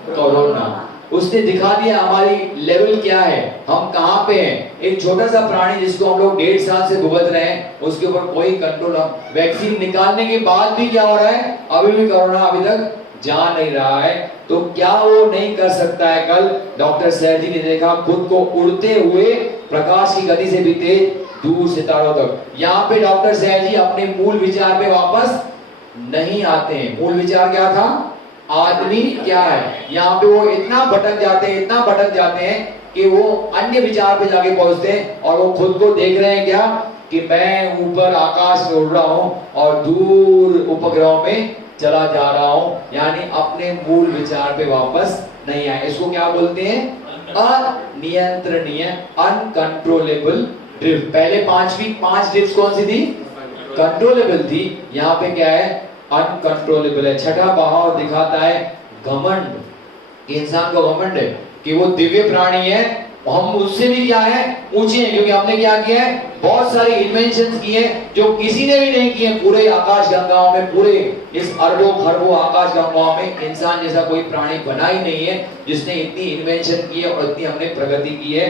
कोरोना। उसने दिखा दिया हमारी लेवल क्या है, हम कहां पे हैं। एक छोटा सा प्राणी जिसको हम लोग 1.5 साल से भुगत रहे हैं, उसके ऊपर कोई कंट्रोल, वैक्सीन निकालने के बाद भी क्या हो रहा है? अभी भी कोरोना अभी तक जा नहीं रहा है। तो क्या वो नहीं कर सकता है? कल डॉक्टर सहज जी ने देखा खुद को उड़ते हुए प्रकाश की गति से भी तेज दूर सितारों तक। यहाँ पे डॉक्टर सहज जी अपने मूल विचार पे वापस नहीं आते हैं। मूल विचार क्या था? आदमी क्या है। यहाँ पे वो इतना भटक जाते हैं, इतना भटक जाते हैं कि वो अन्य विचार पे जाके पहुंचते हैं और वो खुद को देख रहे हैं क्या? कि मैं ऊपर आकाश में उड़ रहा हूं और दूर उपग्रहों में चला जा रहा हूं, यानी अपने मूल विचार पे वापस नहीं आए। इसको क्या बोलते हैं? अनियंत्रणीय, अनकंट्रोलेबल ड्रिफ्ट। पहले पांच ड्रिफ्ट कौन सी थी? कंट्रोलेबल थी। यहाँ पे क्या है? अनकंट्रोलेबल है। छठा भाव दिखाता है घमंड। इंसान को घमंड है कि वो दिव्य प्राणी है, हम उससे भी क्या है? ऊंचे हैं, क्योंकि हमने क्या किया है? बहुत सारे इन्वेंशंस किए जो किसी ने भी नहीं किए। पूरे आकाश गंगाओं में, पूरे इस अरबों खरबों आकाश गंगाओं में इंसान जैसा कोई प्राणी बना ही नहीं है जिसने इतनी इन्वेंशन की है और इतनी हमने प्रगति की है।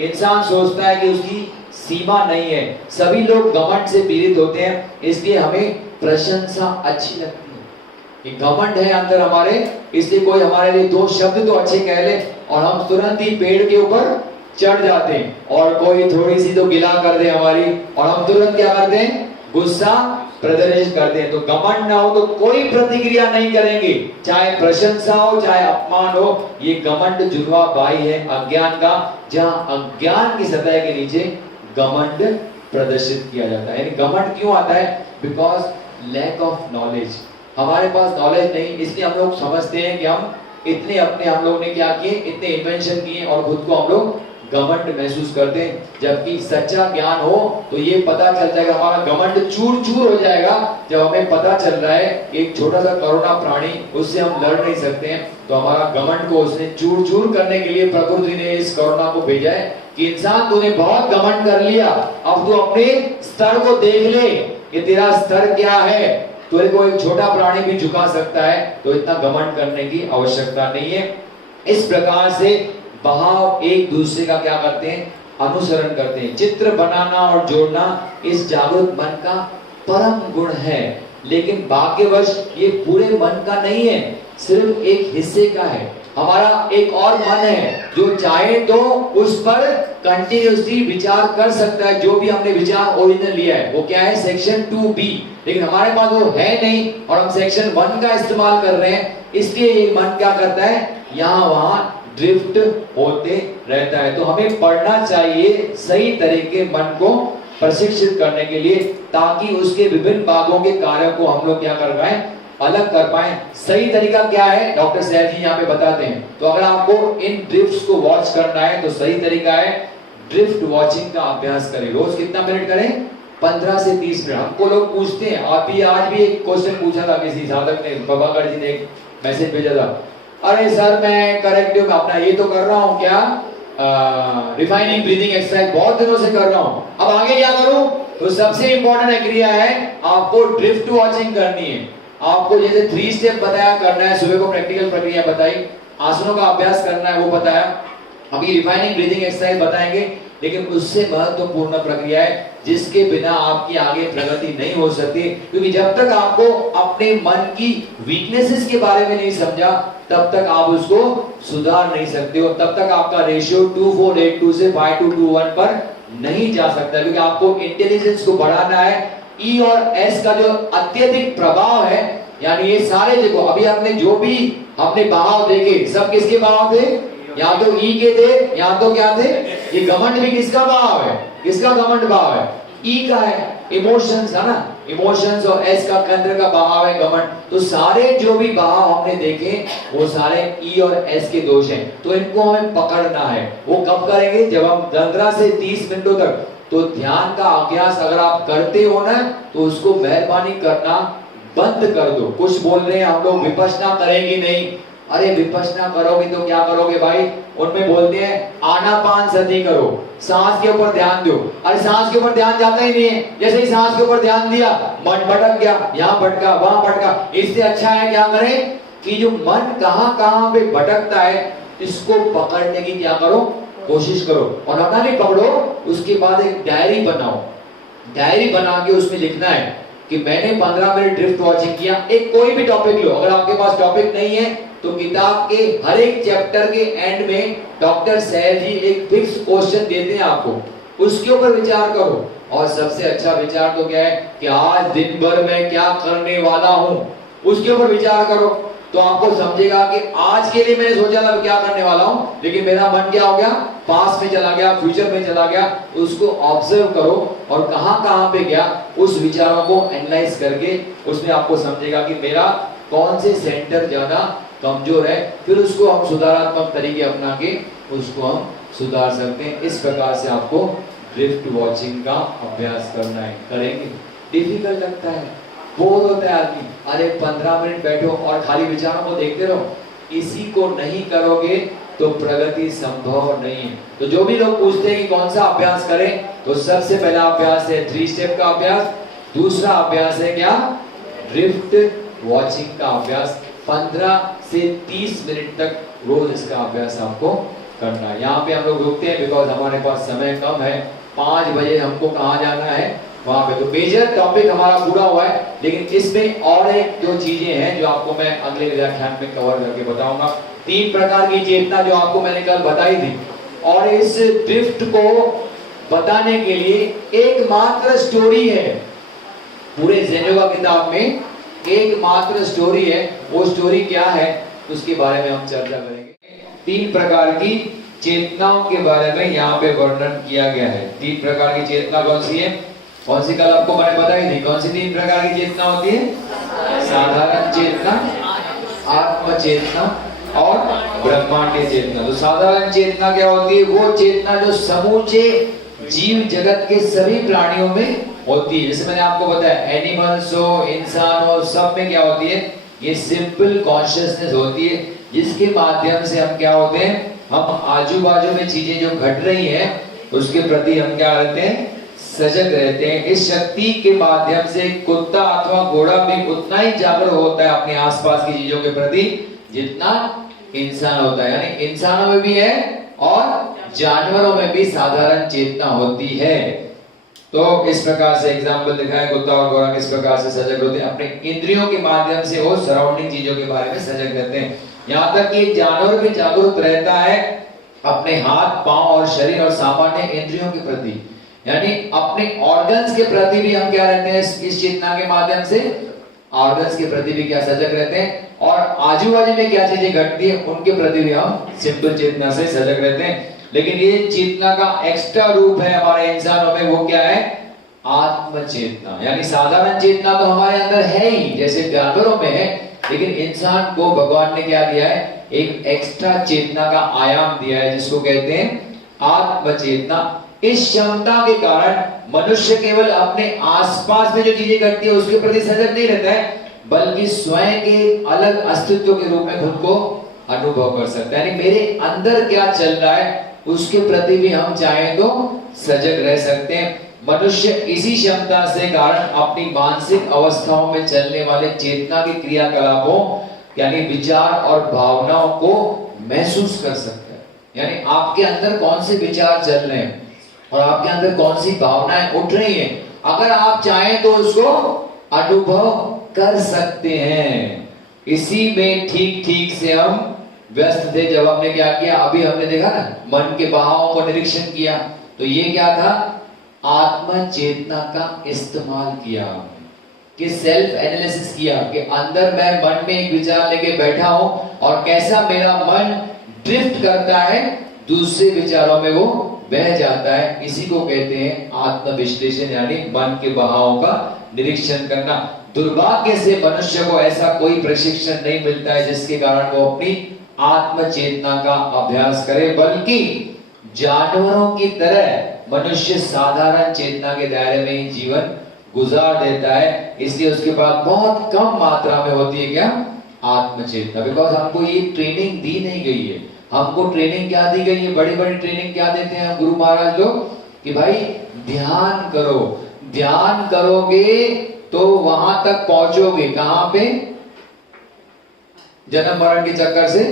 इंसान सोचता है कि उसकी सीमा नहीं है। सभी लोग घमंड से पीड़ित होते हैं, इसलिए हमें प्रशंसा अच्छी लगती है कि घमंड है अंदर हमारे, इसलिए कोई हमारे लिए दो शब्द तो अच्छे कह ले और हम तुरंत ही पेड़ के ऊपर चढ़ जाते हैं, और कोई थोड़ी सी तो गिला कर दे हमारी और हम तुरंत क्या करते हैं? गुस्सा प्रदर्शित करते हैं। तो घमंड ना हो तो कोई प्रतिक्रिया नहीं करेंगे, चाहे प्रशंसा हो चाहे अपमान हो। ये घमंड जुड़वा भाई है अज्ञान का, जहां अज्ञान की सतह के नीचे घमंड प्रदर्शित किया जाता है। यानी घमंड क्यों आता है? Because lack of knowledge. हमारे पास नॉलेज नहीं, इसलिए हम लोग समझते हैं कि हम लोग ने क्या किए, इतने इन्वेंशन किए और खुद को हम लोग घमंड महसूस करते हैं। जबकि सच्चा ज्ञान हो तो ये पता चल जाएगा, हमारा घमंड चूर चूर हो जाएगा जब हमें पता चल रहा है एक छोटा सा कोरोना प्राणी, उससे हम लड़ नहीं सकते हैं। तो हमारा घमंड को उसने चूर चूर करने के लिए प्रकृति ने इस कोरोना को भेजा है कि इंसान तूने बहुत घमंड कर लिया, अब तू अपने स्तर को देख ले कि तेरा स्तर क्या है। तेरे को एक छोटा प्राणी भी झुका सकता है, तो इतना घमंड करने की आवश्यकता नहीं है। इस प्रकार से भाव एक दूसरे का क्या करते हैं, अनुसरण करते हैं। चित्र बनाना और जोड़ना इस जागरूक मन का परम गुण है, लेकिन भाग्यवश ये पूरे मन का नहीं है, सिर्फ एक हिस्से का है। हमारा एक और मन है जो चाहे तो उस पर कंटिन्यूसली विचार कर सकता है, जो भी हमने विचार ओरिजिनल लिया है वो क्या है, सेक्शन 2B। लेकिन हमारे पास वो है नहीं और हम सेक्शन 1 का इस्तेमाल कर रहे हैं, इसलिए ये मन क्या करता है, यहाँ वहां ड्रिफ्ट होते रहता है। तो हमें पढ़ना चाहिए सही तरीके मन को प्रशिक्षित करने के लिए, ताकि उसके विभिन्न भागों के कार्यों को हम लोग क्या कर पाए, अलग कर पाए। सही तरीका क्या है डॉक्टर सैल जी यहाँ पे बताते हैं। तो अगर आपको इन ड्रिफ्ट्स को वॉच करना है तो सही तरीका है ड्रिफ्ट वॉचिंग का अभ्यास करें। रोज कितना मिनट करें, 15 से 30 मिनट। हमको लोग पूछते हैं, आज भी एक क्वेश्चन पूछा था किसी साधक ने, बाबागढ़ जी ने एक मैसेज भेजा था, अरे सर मैं करेक्टिव में अपना ये तो कर रहा हूँ, क्या रिफाइनिंग ब्रीदिंग एक्सरसाइज बहुत दिनों से कर रहा हूँ, अब आगे क्या करूं। तो सबसे इंपॉर्टेंट क्रिया है आपको ड्रिफ्ट वॉचिंग करनी है। आपको जैसे 3 स्टेप बताया करना है, सुबह को प्रैक्टिकल प्रक्रिया बताई, आसनों का अभ्यास करना है वो बताया, अभी रिफाइनिंग ब्रीदिंग एक्सरसाइज बताएंगे। लेकिन उससे महत्वपूर्ण प्रक्रिया है जिसके बिना आपकी आगे प्रगति नहीं हो सकती, क्योंकि जब तक आपको अपने मन की वीकनेसेस के बारे में नहीं समझा तब तक आप उसको सुधार नहीं सकते हो, तब तक आपका रेशियो 2482 से 5221 पर नहीं जा सकता, क्योंकि आपको इंटेलिजेंस को बढ़ाना है। ई और एस का जो अत्यधिक प्रभाव है, यानी ये सारे देखो अभी आपने जो भी हमने बहाव देखे सब किसके बहाव थे, या तो ई के थे या तो क्या थे, ये घमंड भी किसका भाव है, किसका घमंड भाव है, ई का है, इमोशंस है ना, इमोशंस, और एस का केंद्र का भाव है घमंड। तो सारे जो भी भाव हमने देखे वो सारे ई और एस के दोष हैं, तो इनको हमें पकड़ना है। वो कब करेंगे, जब हम 15 से 30 मिनटों तक, तो ध्यान का अभ्यास अगर आप करते हो ना तो उसको मेहरबानी करना बंद कर दो। कुछ बोल रहे हैं हम लोग विपश्यना करेंगे नहीं, अरे विपश्यना करोगे तो क्या करोगे भाई, उनमें बोलते हैं आनापान सती करो, सांस के ऊपर ध्यान दो। अरे सांस के ऊपर ध्यान जाता ही नहीं है, जैसे ही सांस के ऊपर ध्यान दिया मन भटक गया, यहाँ भटका वहां भटका। इससे अच्छा है क्या करें कि जो मन कहां कहां पे भटकता है इसको पकड़ने की क्या करो, कोशिश करो। और ना नहीं पकड़ो, उसके बाद एक डायरी बनाओ, डायरी बना के उसमें लिखना है कि मैंने 15 मिनट ड्रिफ्ट वॉचिंग किया। एक कोई भी टॉपिक लो, अगर आपके पास टॉपिक नहीं है तो किताब के हर एक चैप्टर के एंड में डॉक्टर सैल जी एक फिक्स क्वेश्चन देते हैं आपको, उसके ऊपर विचार करो। और सबसे अच्छा विचार तो क्या है कि आज दिन भर मैं क्या करने वाला हूं, उसके ऊपर विचार करो। तो आपको समझेगा कि आज के लिए मैंने सोचा था क्या करने वाला हूं, लेकिन मेरा मन क्या हो गया, पास्ट में चला गया, फ्यूचर में चला गया। उसको ऑब्जर्व करो और कहां कहां पे गया, उस विचारों को एनालाइज करके उसमें आपको समझेगा कि मेरा कौन से सेंटर ज्यादा कमजोर है, फिर उसको हम सुधारात्मक तरीके अपना के उसको हम सुधार सकते हैं। इस प्रकार से आपको ड्रिफ्ट वॉचिंग का अभ्यास करना है। करेंगे, डिफिकल्ट लगता है, बोर होता है आदमी, अरे 15 मिनट बैठो और खाली विचारों को देखते रहो, इसी को नहीं करोगे तो प्रगति संभव नहीं है। तो जो भी लोग पूछते हैं कि कौन सा अभ्यास करें, तो सबसे पहला अभ्यास है 3 स्टेप का अभ्यास, दूसरा अभ्यास है क्या, ड्रिफ्ट वॉचिंग का अभ्यास। 15 से 30 मिनट तक रोज इसका अभ्यास आपको करना है। यहाँ पे हम लोग रुकते हैं बिकॉज हमारे पास समय कम है, 5 बजे हमको कहाँ जाना है, वहां पे। तो मेजर टॉपिक हमारा पूरा हुआ है, लेकिन इसमें और एक दो चीजें हैं जो आपको मैं अगले व्याख्यान में कवर करके बताऊंगा। 3 प्रकार की चेतना जो आपको मैंने कल बताई थी, और इस ड्रिफ्ट को बताने के लिए एकमात्र स्टोरी है पूरे जेनोवा किताब में, एकमात्र स्टोरी है। वो स्टोरी क्या है उसके बारे में हम चर्चा करेंगे। 3 प्रकार की चेतनाओं के बारे में यहाँ पे वर्णन किया गया है। 3 प्रकार की चेतना कौन सी है, कौन सी कल आपको मैंने बताई थी, कौन सी 3 प्रकार की चेतना होती है? साधारण चेतना, आत्म चेतना और ब्रह्मांडीय चेतना। तो साधारण चेतना क्या होती है? वो चेतना जो समूचे जीव जगत के सभी प्राणियों में होती है। जैसे मैंने आपको बताया, एनिमल्स हो, इंसान हो, सब में क्या होती है? ये सिंपल कॉन्शियसनेस होती है, जिसके माध्यम से हम क्या होते हैं? हम आजू बाजू में चीजें जो घट रही हैं उसके प्रति हम क्या रहते हैं? सजग रहते हैं। इस शक्ति के माध्यम से कुत्ता अथवा घोड़ा भी उतना ही जागरूक होता है अपने आसपास की चीजों के प्रति जितना इंसान होता है। यानी इंसानों में भी है और जानवरों में भी साधारण चेतना होती है। तो इस प्रकार से एग्जाम्पल दिखाया, कुत्ता और घोड़ा किस प्रकार से सजग होते हैं, अपने इंद्रियों के माध्यम से वो सराउंडिंग चीजों के बारे में सजग रहते हैं। यहाँ तक कि जानवर भी जागरूक रहता है अपने हाथ, पांव और शरीर और सामान्य इंद्रियों के प्रति, यानी अपने ऑर्गन्स के प्रति भी हम क्या रहते हैं? इस चेतना के माध्यम से ऑर्गन्स के प्रति भी क्या सजग रहते हैं, और आजू बाजू में क्या चीजें घटती है उनके प्रति भी हम सिंपल चेतना से सजग रहते हैं। लेकिन ये चेतना का एक्स्ट्रा रूप है हमारे इंसानों में, वो क्या है? आत्म चेतना। यानी साधारण चेतना तो हमारे अंदर है ही जैसे जानवरों में है, लेकिन इंसान को भगवान ने क्या दिया है? एक एक्स्ट्रा चेतना का आयाम दिया है, जिसको कहते हैं आत्म चेतना। इस क्षमता के कारण मनुष्य केवल अपने आसपास में जो चीजें घटती है उसके प्रति सजग नहीं रहता है, बल्कि स्वयं के अलग अस्तित्व के रूप में खुद को अनुभव कर सकता है। यानी मेरे अंदर क्या चल रहा है उसके प्रति भी हम चाहें तो सजग रह सकते हैं। मनुष्य इसी क्षमता से कारण अपनी मानसिक अवस्थाओं में चलने वाले चेतना के क्रियाकलापों यानी विचार और भावनाओं को महसूस कर सकता है। यानी आपके अंदर कौन से विचार चल रहे हैं और आपके अंदर कौन सी भावनाएं उठ रही हैं, अगर आप चाहें तो उसको अनुभव कर सकते हैं। इसी में ठीक ठीक से हम व्यस्त थे जब हमने क्या किया, अभी हमने देखा ना, मन के बहावों को निरीक्षण किया। तो ये क्या था? आत्म चेतना का इस्तेमाल किया कि सेल्फ एनालिसिस किया कि अंदर मैं मन में एक विचार लेके बैठा हूं और कैसा मेरा मन ड्रिफ्ट करता है, दूसरे विचारों में वो बह जाता है। इसी को कहते हैं आत्म विश्लेषण, यानी मन के बहावों का निरीक्षण करना। दुर्भाग्य से मनुष्य को ऐसा कोई प्रशिक्षण नहीं मिलता है जिसके कारण वो अपनी आत्म चेतना का अभ्यास करे, बल्कि जानवरों की तरह मनुष्य साधारण चेतना के दायरे में ही जीवन गुजार देता है। इसलिए उसके पास बहुत कम मात्रा में होती है क्या? आत्म चेतना। बिकॉज हमको ये ट्रेनिंग दी नहीं गई है। हमको ट्रेनिंग क्या दी गई है? बड़ी बड़ी ट्रेनिंग क्या देते हैं गुरु महाराज लोग कि भाई ध्यान करो, ध्यान करोगे तो वहां तक पहुंचोगे, कहां पे? जन्म मरण के चक्कर से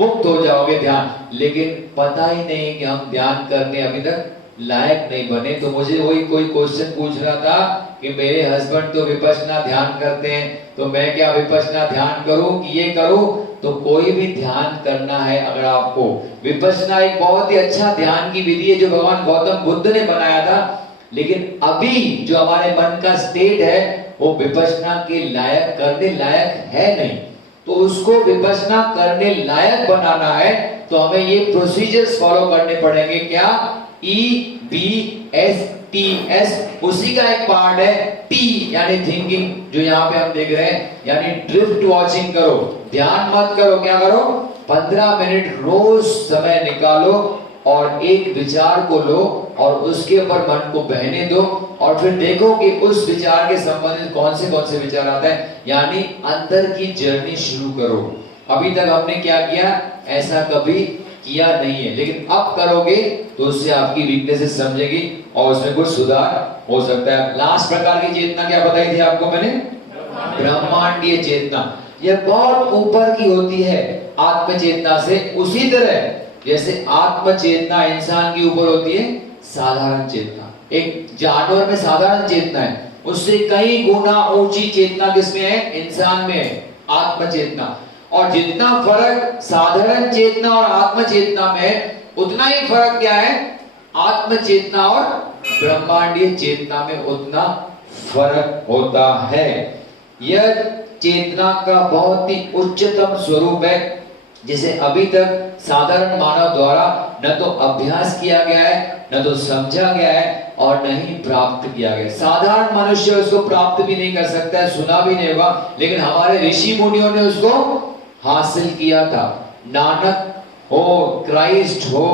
मुक्त हो जाओगे, ध्यान। लेकिन पता ही नहीं कि हम ध्यान करने अभी तक लायक नहीं बने। तो मुझे वही कोई क्वेश्चन पूछ रहा था कि मेरे हस्बैंड तो विपश्यना ध्यान करते हैं, तो मैं क्या विपश्यना ध्यान करूं कि ये करूं? तो कोई भी ध्यान करना है अगर आपको, विपश्यना एक बहुत ही अच्छा ध्यान की विधि है जो भगवान गौतम बुद्ध ने बनाया था। लेकिन अभी जो हमारे मन का स्टेट है वो विपश्यना के लायक, करने लायक है नहीं। तो उसको विपश्यना करने लायक बनाना है तो हमें ये प्रोसीजर्स फॉलो करने पड़ेंगे। क्या? EBSTS, उसी का एक पार्ट है T यानी थिंकिंग, जो यहाँ पे हम देख रहे हैं, यानी ड्रिफ्ट वॉचिंग करो, ध्यान मत करो। क्या करो? 15 मिनट रोज समय निकालो और एक विचार को लो और उसके ऊपर मन को बहने दो और फिर देखो कि उस विचार के संबंधित कौन से विचार आता है, यानी अंदर की जर्नी शुरू करो। अभी तक हमने क्या किया? ऐसा कभी किया नहीं है, लेकिन अब करोगे तो उससे आपकी वीकनेसेस समझेगी और उसमें कुछ सुधार हो सकता है। लास्ट प्रकार की चेतना क्या बताई थी आपको मैंने? ब्रह्मांडीय चेतना। यह बहुत ऊपर की होती है आत्म चेतना से। उसी तरह जैसे आत्म चेतना इंसान की ऊपर होती है साधारण चेतना, एक जानवर में साधारण चेतना है, उससे कई गुना ऊंची चेतना किसमें है? इंसान में है, आत्म चेतना। और जितना फर्क साधारण चेतना और आत्म चेतना में है, उतना ही फर्क क्या है? आत्म चेतना और ब्रह्मांडीय चेतना में उतना फर्क होता है। यह चेतना का बहुत ही उच्चतम स्वरूप है जिसे अभी तक साधारण मानव द्वारा न तो अभ्यास किया गया है, न तो समझा गया है और न ही प्राप्त किया गया। साधारण मनुष्य उसको प्राप्त भी नहीं कर सकता है, सुना भी नहीं होगा, लेकिन हमारे ऋषि मुनियों ने उसको हासिल किया था। नानक हो, क्राइस्ट हो,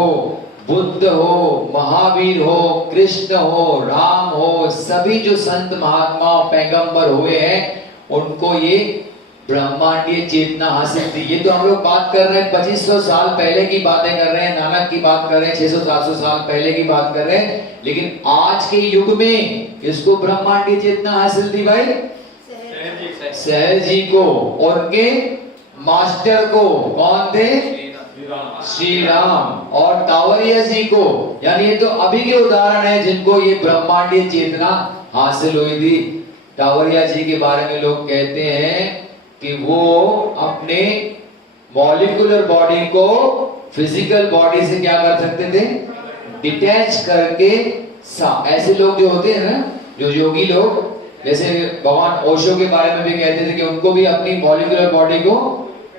बुद्ध हो, महावीर हो, कृष्ण हो, राम हो, सभी जो संत महात्मा पैगंबर हुए हैं उनको ये ब्रह्मांडीय चेतना हासिल थी। ये तो हम लोग बात कर रहे हैं 2500 साल पहले की बातें कर रहे हैं, नानक की बात कर रहे हैं 600-700 साल पहले की बात कर रहे हैं, लेकिन आज के युग में इसको ब्रह्मांडीय चेतना हासिल थी भाई सहज जी को। और उनके मास्टर को कौन थे? श्री राम और टावरिया जी को। यानी ये तो अभी के उदाहरण है जिनको ये ब्रह्मांडीय चेतना हासिल हुई थी। टावरिया जी के बारे में लोग कहते हैं कि वो अपने मॉलिक्यूलर बॉडी को फिजिकल बॉडी से क्या कर सकते थे? डिटैच करके। ऐसे लोग जो होते हैं ना, जो योगी लोग, जैसे भगवान ओशो के बारे में भी कहते थे कि उनको भी अपनी मॉलिक्यूलर बॉडी को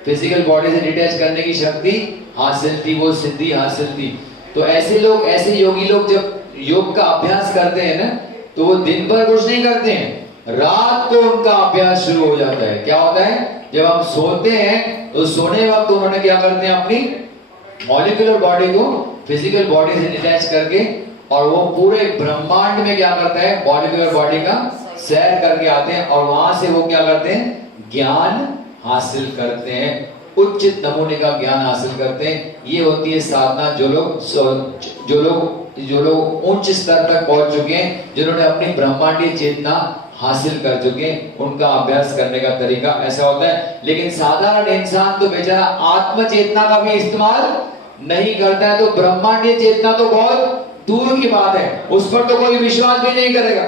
फिजिकल बॉडी से डिटैच करने की शक्ति हासिल थी, वो सिद्धि हासिल थी। तो ऐसे लोग, ऐसे योगी लोग जब योग का अभ्यास करते हैं ना, तो वो दिन भर कुछ नहीं करते हैं, रात को उनका अभ्यास शुरू हो जाता है। क्या होता है? जब हम सोते हैं तो सोने वक्त उन्होंने क्या करते हैं? अपनी मॉलिक्यूलर बॉडी को फिजिकल बॉडी से डिटैच करके, और वो पूरे ब्रह्मांड में क्या करता है? मॉलिक्यूलर बॉडी का सैर करके आते हैं, और वहां से वो क्या करते हैं? ज्ञान हासिल करते हैं, उच्च नमूने का ज्ञान हासिल करते हैं। ये होती है साधना। जो लोग उच्च स्तर तक पहुंच चुके हैं, जिन्होंने अपनी ब्रह्मांडीय चेतना हासिल कर चुके हैं, उनका अभ्यास करने का तरीका ऐसा होता है। लेकिन साधारण इंसान तो बेचारा आत्म चेतना का भी इस्तेमाल नहीं करता है, तो ब्रह्मांडीय चेतना तो बहुत दूर की बात है, उस पर तो कोई विश्वास भी नहीं करेगा।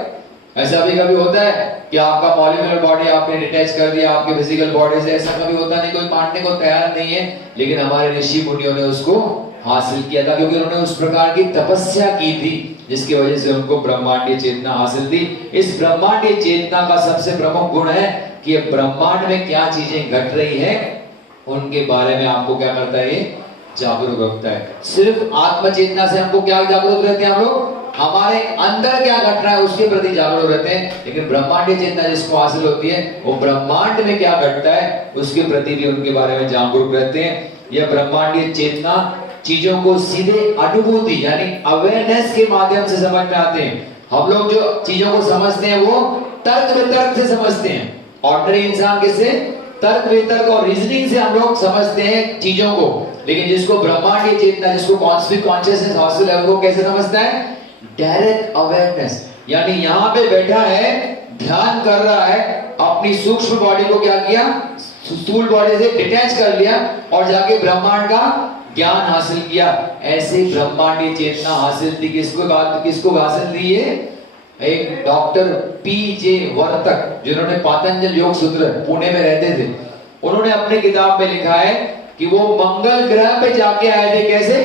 ऐसा भी कभी होता है कि आपका मॉलिक्यूलर बॉडी आपने डिटैच कर दिया आपके फिजिकल बॉडी से? ऐसा कभी होता नहीं, कोई मानने को तैयार नहीं है। लेकिन हमारे ऋषि मुनियों ने उसको हासिल किया था, क्योंकि उन्होंने उस प्रकार की तपस्या की थी जिसकी वजह से उनको ब्रह्मांडीय चेतना हासिल थी। इस ब्रह्मांडीय चेतना का सबसे प्रमुख गुण है कि ये ब्रह्मांड में क्या चीजें घट रही है उनके बारे में आपको क्या करता है? ये जागरूक रखता है। सिर्फ आत्म चेतना से हमको क्या जागरूक रहते हैं? हम लोग हमारे अंदर क्या घट रहा है उसके प्रति जागरूक रहते हैं। लेकिन ब्रह्मांडीय चेतना जिसको हासिल होती है, वो ब्रह्मांड में क्या घटता है उसके प्रति भी उनके बारे में जागरूक रहते हैं। यह ब्रह्मांडीय चेतना चीजों को सीधे अनुभूति यानी अवेयरनेस के माध्यम से समझ में आते हैं। हम लोग जो चीजों को समझते हैं वो तर्क वितर्क से समझते हैं। ऑर्डिनरी इंसान किससे? तर्क वितर्क और रीजनिंग से हम लोग समझते हैं चीजों को। लेकिन जिसको ब्रह्मांडीय चेतना, जिसको कॉन्स्पिक कॉन्शियसनेस हासिल है, वो कैसे समझता है? Direct awareness. यानी यहाँ पे बैठा है, ध्यान कर रहा है, अपनी सूक्ष्म बॉडी को क्या किया? स्थूल बॉडी से डिटैच कर लिया और जाके ब्रह्मांड का ज्ञान हासिल किया। ऐसे ब्रह्मांडीय चेतना हासिल थी। किसको हासिल थी? ये एक डॉक्टर पीजे वर्तक, जिन्होंने पातंजल योग सूत्र पुणे में रहते थे, उन्होंने अपने किताब में लिखा है कि वो मंगल ग्रह पे जाके आए थे। कैसे?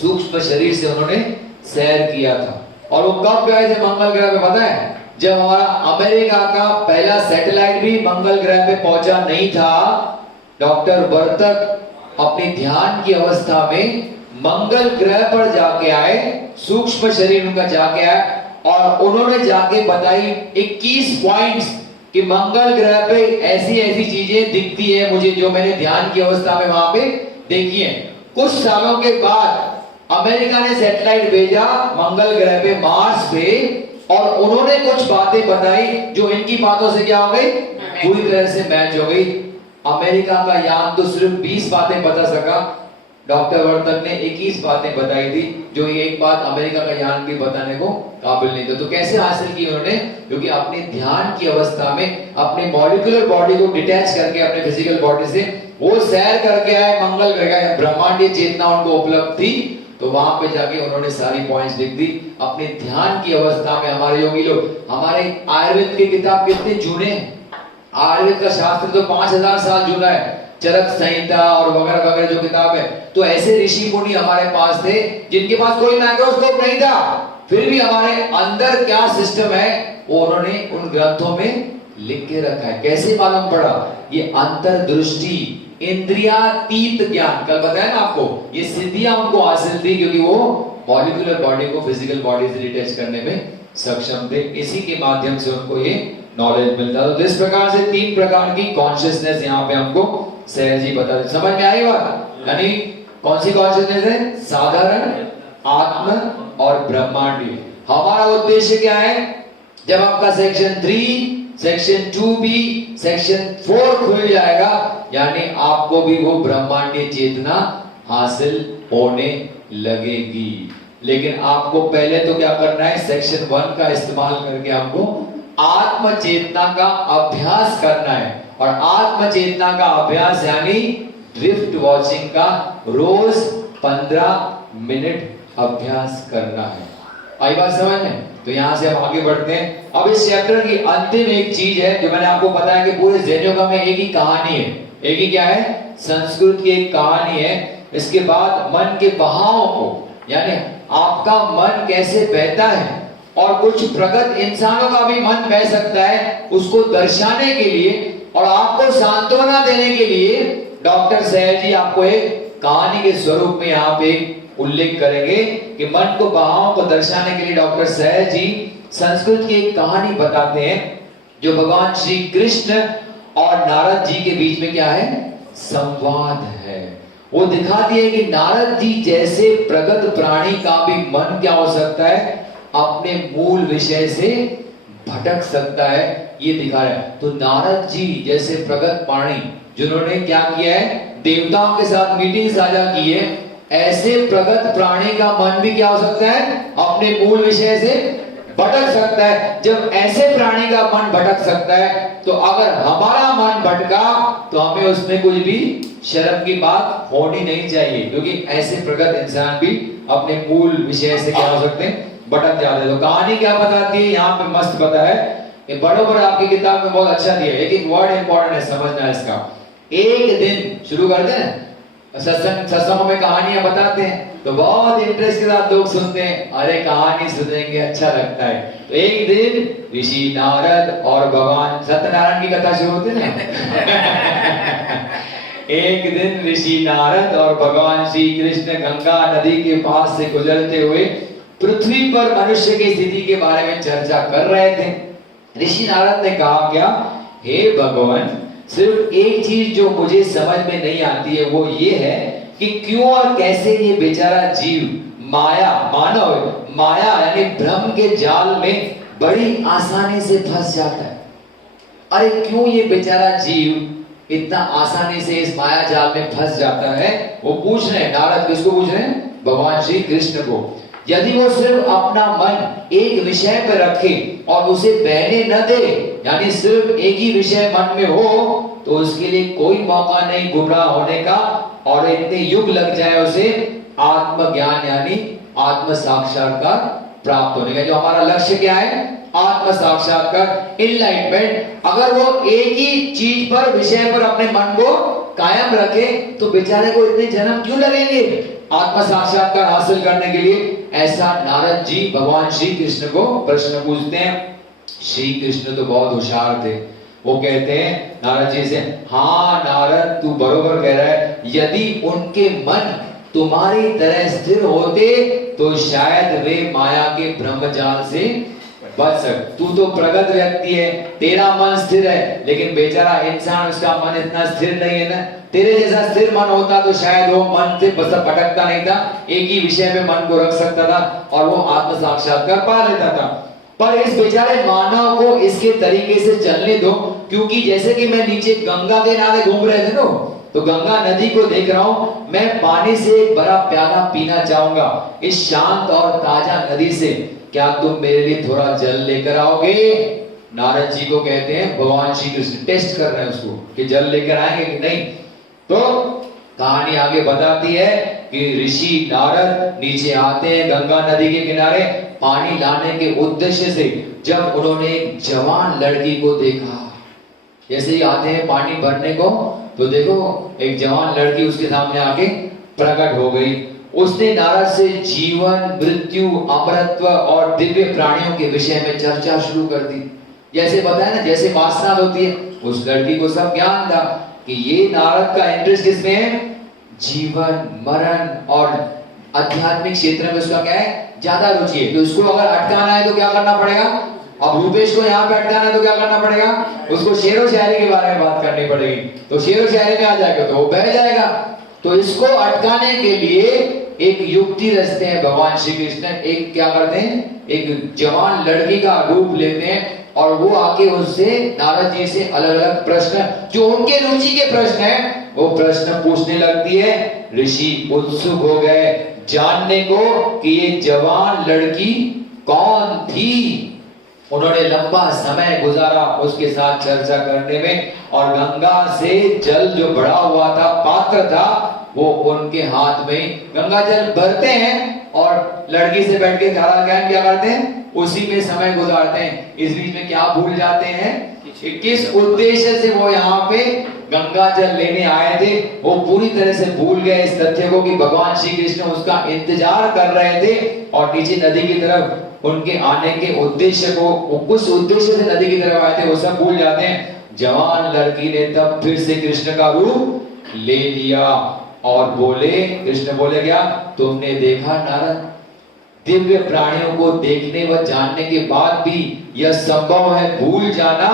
सूक्ष्म शरीर से उन्होंने सैर किया था। और वो कब गए थे मंगल ग्रह पे पता है? जब हमारा अमेरिका का पहला सैटेलाइट भी मंगल ग्रह पे पहुंचा नहीं था। डॉक्टर वर्तक अपनी ध्यान की अवस्था में मंगल ग्रह पर जाके आए, सूक्ष्म शरीर उनका जाके आए, और उन्होंने जाके बताई 21 पॉइंट्स कि मंगल ग्रह पे ऐसी ऐसी चीजें दिखती है मुझे, जो मैंने ध्यान की अवस्था में वहां पे देखी है। कुछ सालों के बाद अमेरिका ने सैटेलाइट भेजा मंगल ग्रह पे, मार्स पे, और उन्होंने कुछ बातें बताई जो इनकी बातों से क्या हो गई? पूरी तरह से मैच हो गई। अमेरिका का यान तो सिर्फ 20 बातें बता सका, डॉक्टर वर्तक ने 21 बातें बताई थी, जो ये एक बात अमेरिका का यान भी बताने को काबिल नहीं था। तो कैसे हासिल की उन्होंने? क्योंकि अपने ध्यान की अवस्था में अपने मॉलिक्यूलर बॉडी को डिटैच करके अपने फिजिकल बॉडी से वो सैर करके आए मंगल ग्रह। ब्रह्मांडीय चेतना उनको उपलब्ध थी, तो वहां पे जाके उन्होंने सारी पॉइंट्स लिख दी अपने ध्यान की अवस्था में। हमारे योगी लोग, हमारे आयुर्वेद की किताब कितने जूने हैं? आयुर्वेद का शास्त्र तो 5000 साल जूना है, चरक संहिता और वगैरह वगैरह जो किताब है। तो ऐसे ऋषि मुनि हमारे पास थे जिनके पास कोई माइक्रोस्कोप नहीं था, फिर भी हमारे अंदर क्या सिस्टम है वो उन्होंने उन ग्रंथों में लिख के रखा है। कैसे मालूम पड़ा? ये अंतर्दृष्टि इंद्रियातीत ज्ञान, कल बताया ना आपको, ये सिद्धियां उनको हासिल थी क्योंकि वो मॉलिक्यूलर बॉडी को फिजिकल बॉडी से डिटैच करने में सक्षम थे, इसी के माध्यम से उनको ये नॉलेज मिलता। तो इस प्रकार से 3 प्रकार की कॉन्शियसनेस यहाँ पे हमको सैर जी बता, समझ में आई बात? यानी कौन सी कॉन्शियसनेस है? साधारण, आत्म और ब्रह्मांडीय। हमारा उद्देश्य क्या है? जब आपका सेक्शन 3, सेक्शन 2B, सेक्शन 4 खुल जाएगा, यानी आपको भी वो ब्रह्मांडीय चेतना हासिल होने लगेगी। लेकिन आपको पहले तो क्या करना है? सेक्शन 1 का इस्तेमाल करके आपको आत्म चेतना का अभ्यास करना है। और आत्म चेतना का अभ्यास यानी ड्रिफ्ट वॉचिंग का रोज 15 मिनट अभ्यास करना है। आई बात समझ में? तो यहां से हम आगे बढ़ते हैं। अब इस चैप्टर की अंतिम एक चीज है जो मैंने आपको बताया कि पूरे जैन योगा में एक ही कहानी है। एक ही क्या है? संस्कृत की एक कहानी है। इसके बाद मन के बहावों को, यानी आपका मन कैसे बहता है, और कुछ प्रगत इंसानों का भी मन बह सकता है, उसको दर्शाने के लिए और आपको सांत्वना देने के लिए डॉक्टर सैर जी आपको एक कहानी के स्वरूप में यहाँ पे उल्लेख करेंगे कि मन को बहावों को दर्शाने के लिए डॉक्टर सैर जी संस्कृत की एक कहानी बताते हैं जो भगवान श्री कृष्ण और नारद जी के बीच में क्या है? संवाद है। वो दिखाती है कि नारद जी जैसे प्रगत प्राणी का भी मन क्या हो सकता है? अपने मूल विषय से भटक सकता है, ये दिखा रहा है। तो नारद जी जैसे प्रगत प्राणी जिन्होंने क्या किया है? देवताओं के साथ मीटिंग साझा की है, ऐसे प्रगत प्राणी का मन भी क्या हो सकता है? अपने मूल विषय से भटक सकता है। जब ऐसे प्राणी का मन भटक सकता है, तो अगर हमारा मन भटका तो हमें उसमें कुछ भी शर्म की बात होनी नहीं चाहिए, क्योंकि ऐसे प्रगत इंसान भी अपने मूल विषय से क्या हो सकते हैं? भटक जाते हैं। तो कहानी क्या बताती है? यहाँ पे मस्त पता है, ये बड़ोबर आपकी किताब में बहुत अच्छा दिया है, लेकिन वर्ड इंपॉर्टेंट है, समझना है इसका। एक दिन शुरू करते हैं, सत्संग में कहानियां बताते हैं तो बहुत इंटरेस्ट के साथ लोग सुनते हैं, अरे कहानी सुनेंगे अच्छा लगता है। तो एक दिन ऋषि नारद और भगवान सत्यनारायण की कथा शुरू होती है ना एक दिन ऋषि नारद और भगवान श्री कृष्ण गंगा नदी के पास से गुजरते हुए पृथ्वी पर मनुष्य की स्थिति के बारे में चर्चा कर रहे थे। ऋषि नारद ने कहा क्या? हे भगवान, सिर्फ एक चीज जो मुझे समझ में नहीं आती है वो ये है कि क्यों और कैसे ये बेचारा जीव माया, मानव माया यानी भ्रम के जाल में बड़ी आसानी से फंस जाता है। अरे क्यों ये बेचारा जीव इतना आसानी से इस माया जाल में फंस जाता है? वो पूछ रहे हैं नारद, किसको पूछ रहे हैं? भगवान श्री कृष्ण को। यदि वो सिर्फ अपना मन एक विषय पर रखे और उसे बहने न दे, यानी सिर्फ एक ही विषय मन में हो, तो उसके लिए कोई मौका नहीं गुमराह होने का, और इतने युग लग जाए उसे आत्मज्ञान यानी आत्म साक्षात्कार प्राप्त होने का। जो हमारा लक्ष्य क्या है? आत्म साक्षात्कार, इनलाइटमेंट। अगर वो एक ही चीज पर, विषय पर अपने मन को कायम रखे तो बेचारे को इतने जन्म क्यों लगेंगे आत्म साक्षात्कार हासिल करने के लिए? ऐसा नारद जी भगवान श्री कृष्ण को प्रश्न पूछते हैं। श्री कृष्ण तो बहुत होशियार थे, वो कहते हैं नारद जी से, हाँ नारद तू बरोबर कह रहा है, यदि उनके मन तुम्हारी तरह स्थिर होते तो शायद वे माया के ब्रह्मजाल से बच सक। तू तो प्रगत व्यक्ति है, तेरा मन स्थिर है, लेकिन बेचारा इंसान, उसका मन इतना स्थिर नहीं है ना। तेरे जैसा स्थिर मन होता तो शायद वो मन से बस भटकता नहीं था, एक ही विषय में मन को रख सकता था और वो आत्म साक्षात्कार पा लेता था। पर इस बेचारे मानव को इसके तरीके से चलने दो, क्योंकि जैसे कि मैं नीचे गंगा के किनारे घूम रहे थे तो गंगा नदी को देख रहा हूं, मैं पानी से एक बड़ा प्याला पीना चाहूंगा इस शांत और ताजा नदी से, क्या तुम मेरे लिए थोड़ा जल लेकर आओगे? नारद जी को कहते हैं, भगवान श्री कृष्ण टेस्ट कर रहे हैं उसको कि जल लेकर आएंगे कि नहीं। तो कहानी आगे बताती है कि ऋषि नारद नीचे आते हैं गंगा नदी के किनारे पानी लाने के उद्देश्य से। जब उन्होंने एक जवान लड़की को देखा, जैसे ही आते हैं पानी भरने को, तो देखो एक जवान लड़की उसके सामने आके प्रकट हो गई। उसने नारद से जीवन, मृत्यु, अमरत्व और दिव्य प्राणियों के विषय में चर्चा शुरू कर दी। जैसे बताया ना, जैसे वासना होती है, उस लड़की को सब ज्ञान था कि ये नारद का इंटरेस्ट किसमें है? जीवन मरण और आध्यात्मिक क्षेत्र में उसका क्या है? ज्यादा रुचि है। तो उसको अगर अटकाना है तो क्या करना पड़ेगा? अब रूपेश को यहाँ पे अटकाना है तो क्या करना पड़ेगा? उसको शेर व शायरी के बारे में बात करनी पड़ेगी। तो शेर व शायरी में आ जाएगा तो वो बह जाएगा। तो इसको अटकाने के लिए एक युक्ति रचते हैं भगवान श्री कृष्ण। एक क्या करते हैं? एक जवान लड़की का रूप लेते हैं और वो आके उससे नारद जी से अलग अलग प्रश्न, जो उनके रुचि के प्रश्न हैं, वो प्रश्न पूछने लगती है। ऋषि उत्सुक हो गए जानने को कि ये जवान लड़की कौन थी। उन्होंने लंबा समय गुजारा उसके साथ चर्चा करने में, और गंगा से जल जो भरा हुआ था, पात्र था, वो उनके हाथ में गंगा जल भरते हैं और लड़की से बैठ के खड़ा क्या करते हैं? उसी में समय गुजारते हैं। इस बीच में क्या भूल जाते हैं कि किस उद्देश्य से वो यहाँ पे गंगा जल लेने आए थे, वो पूरी तरह से भूल गए इस तथ्य को कि भगवान श्री कृष्ण उसका इंतजार कर रहे थे। और नीचे नदी की तरफ उनके आने के उद्देश्य को, उस उद्देश्य से नदी की तरफ आए थे, वो सब भूल जाते हैं। जवान लड़की ने तब फिर से कृष्ण का रूप ले लिया और बोले, कृष्ण बोले क्या? तुमने देखा नारद, दिव्य प्राणियों को देखने व जानने के बाद भी यह संभव है भूल जाना।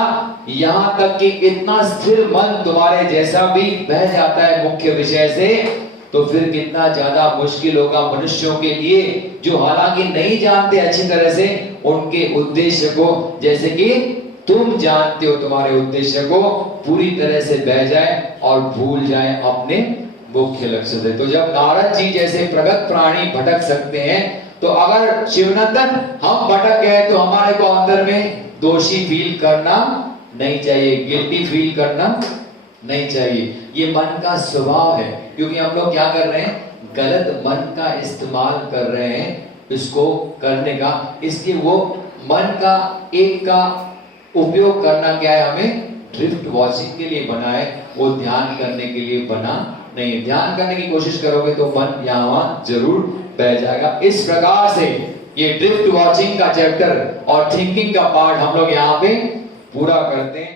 यहाँ तक कि इतना स्थिर मन तुम्हारे जैसा भी बह जाता है मुख्य विषय से, तो फिर कितना ज्यादा मुश्किल होगा मनुष्यों के लिए, जो हालांकि नहीं जानते अच्छी तरह से उनके उद्देश्य को, जैसे कि तुम जानते हो तुम्हारे उद्देश्य को, पूरी तरह से बह जाए और भूल जाए अपने मुख्य लक्ष्य से। तो जब नारद जी जैसे प्रगत प्राणी भटक सकते हैं, तो अगर शिवनंदन हम भटक गए तो हमारे को अंदर में दोषी फील करना नहीं चाहिए, गिल्टी फील करना नहीं चाहिए। ये मन का स्वभाव है, क्योंकि हम लोग क्या कर रहे हैं? गलत मन का इस्तेमाल कर रहे हैं इसको करने का। इसलिए वो मन का एक का उपयोग करना क्या है? हमें ड्रिफ्ट वॉचिंग के लिए बना है, वो ध्यान करने के लिए बना नहीं। ध्यान करने की कोशिश करोगे तो मन यहाँ वहां जरूर बह जाएगा। इस प्रकार से ये ड्रिफ्ट वॉचिंग का चैप्टर और थिंकिंग का पार्ट हम लोग यहाँ पे पूरा करते हैं।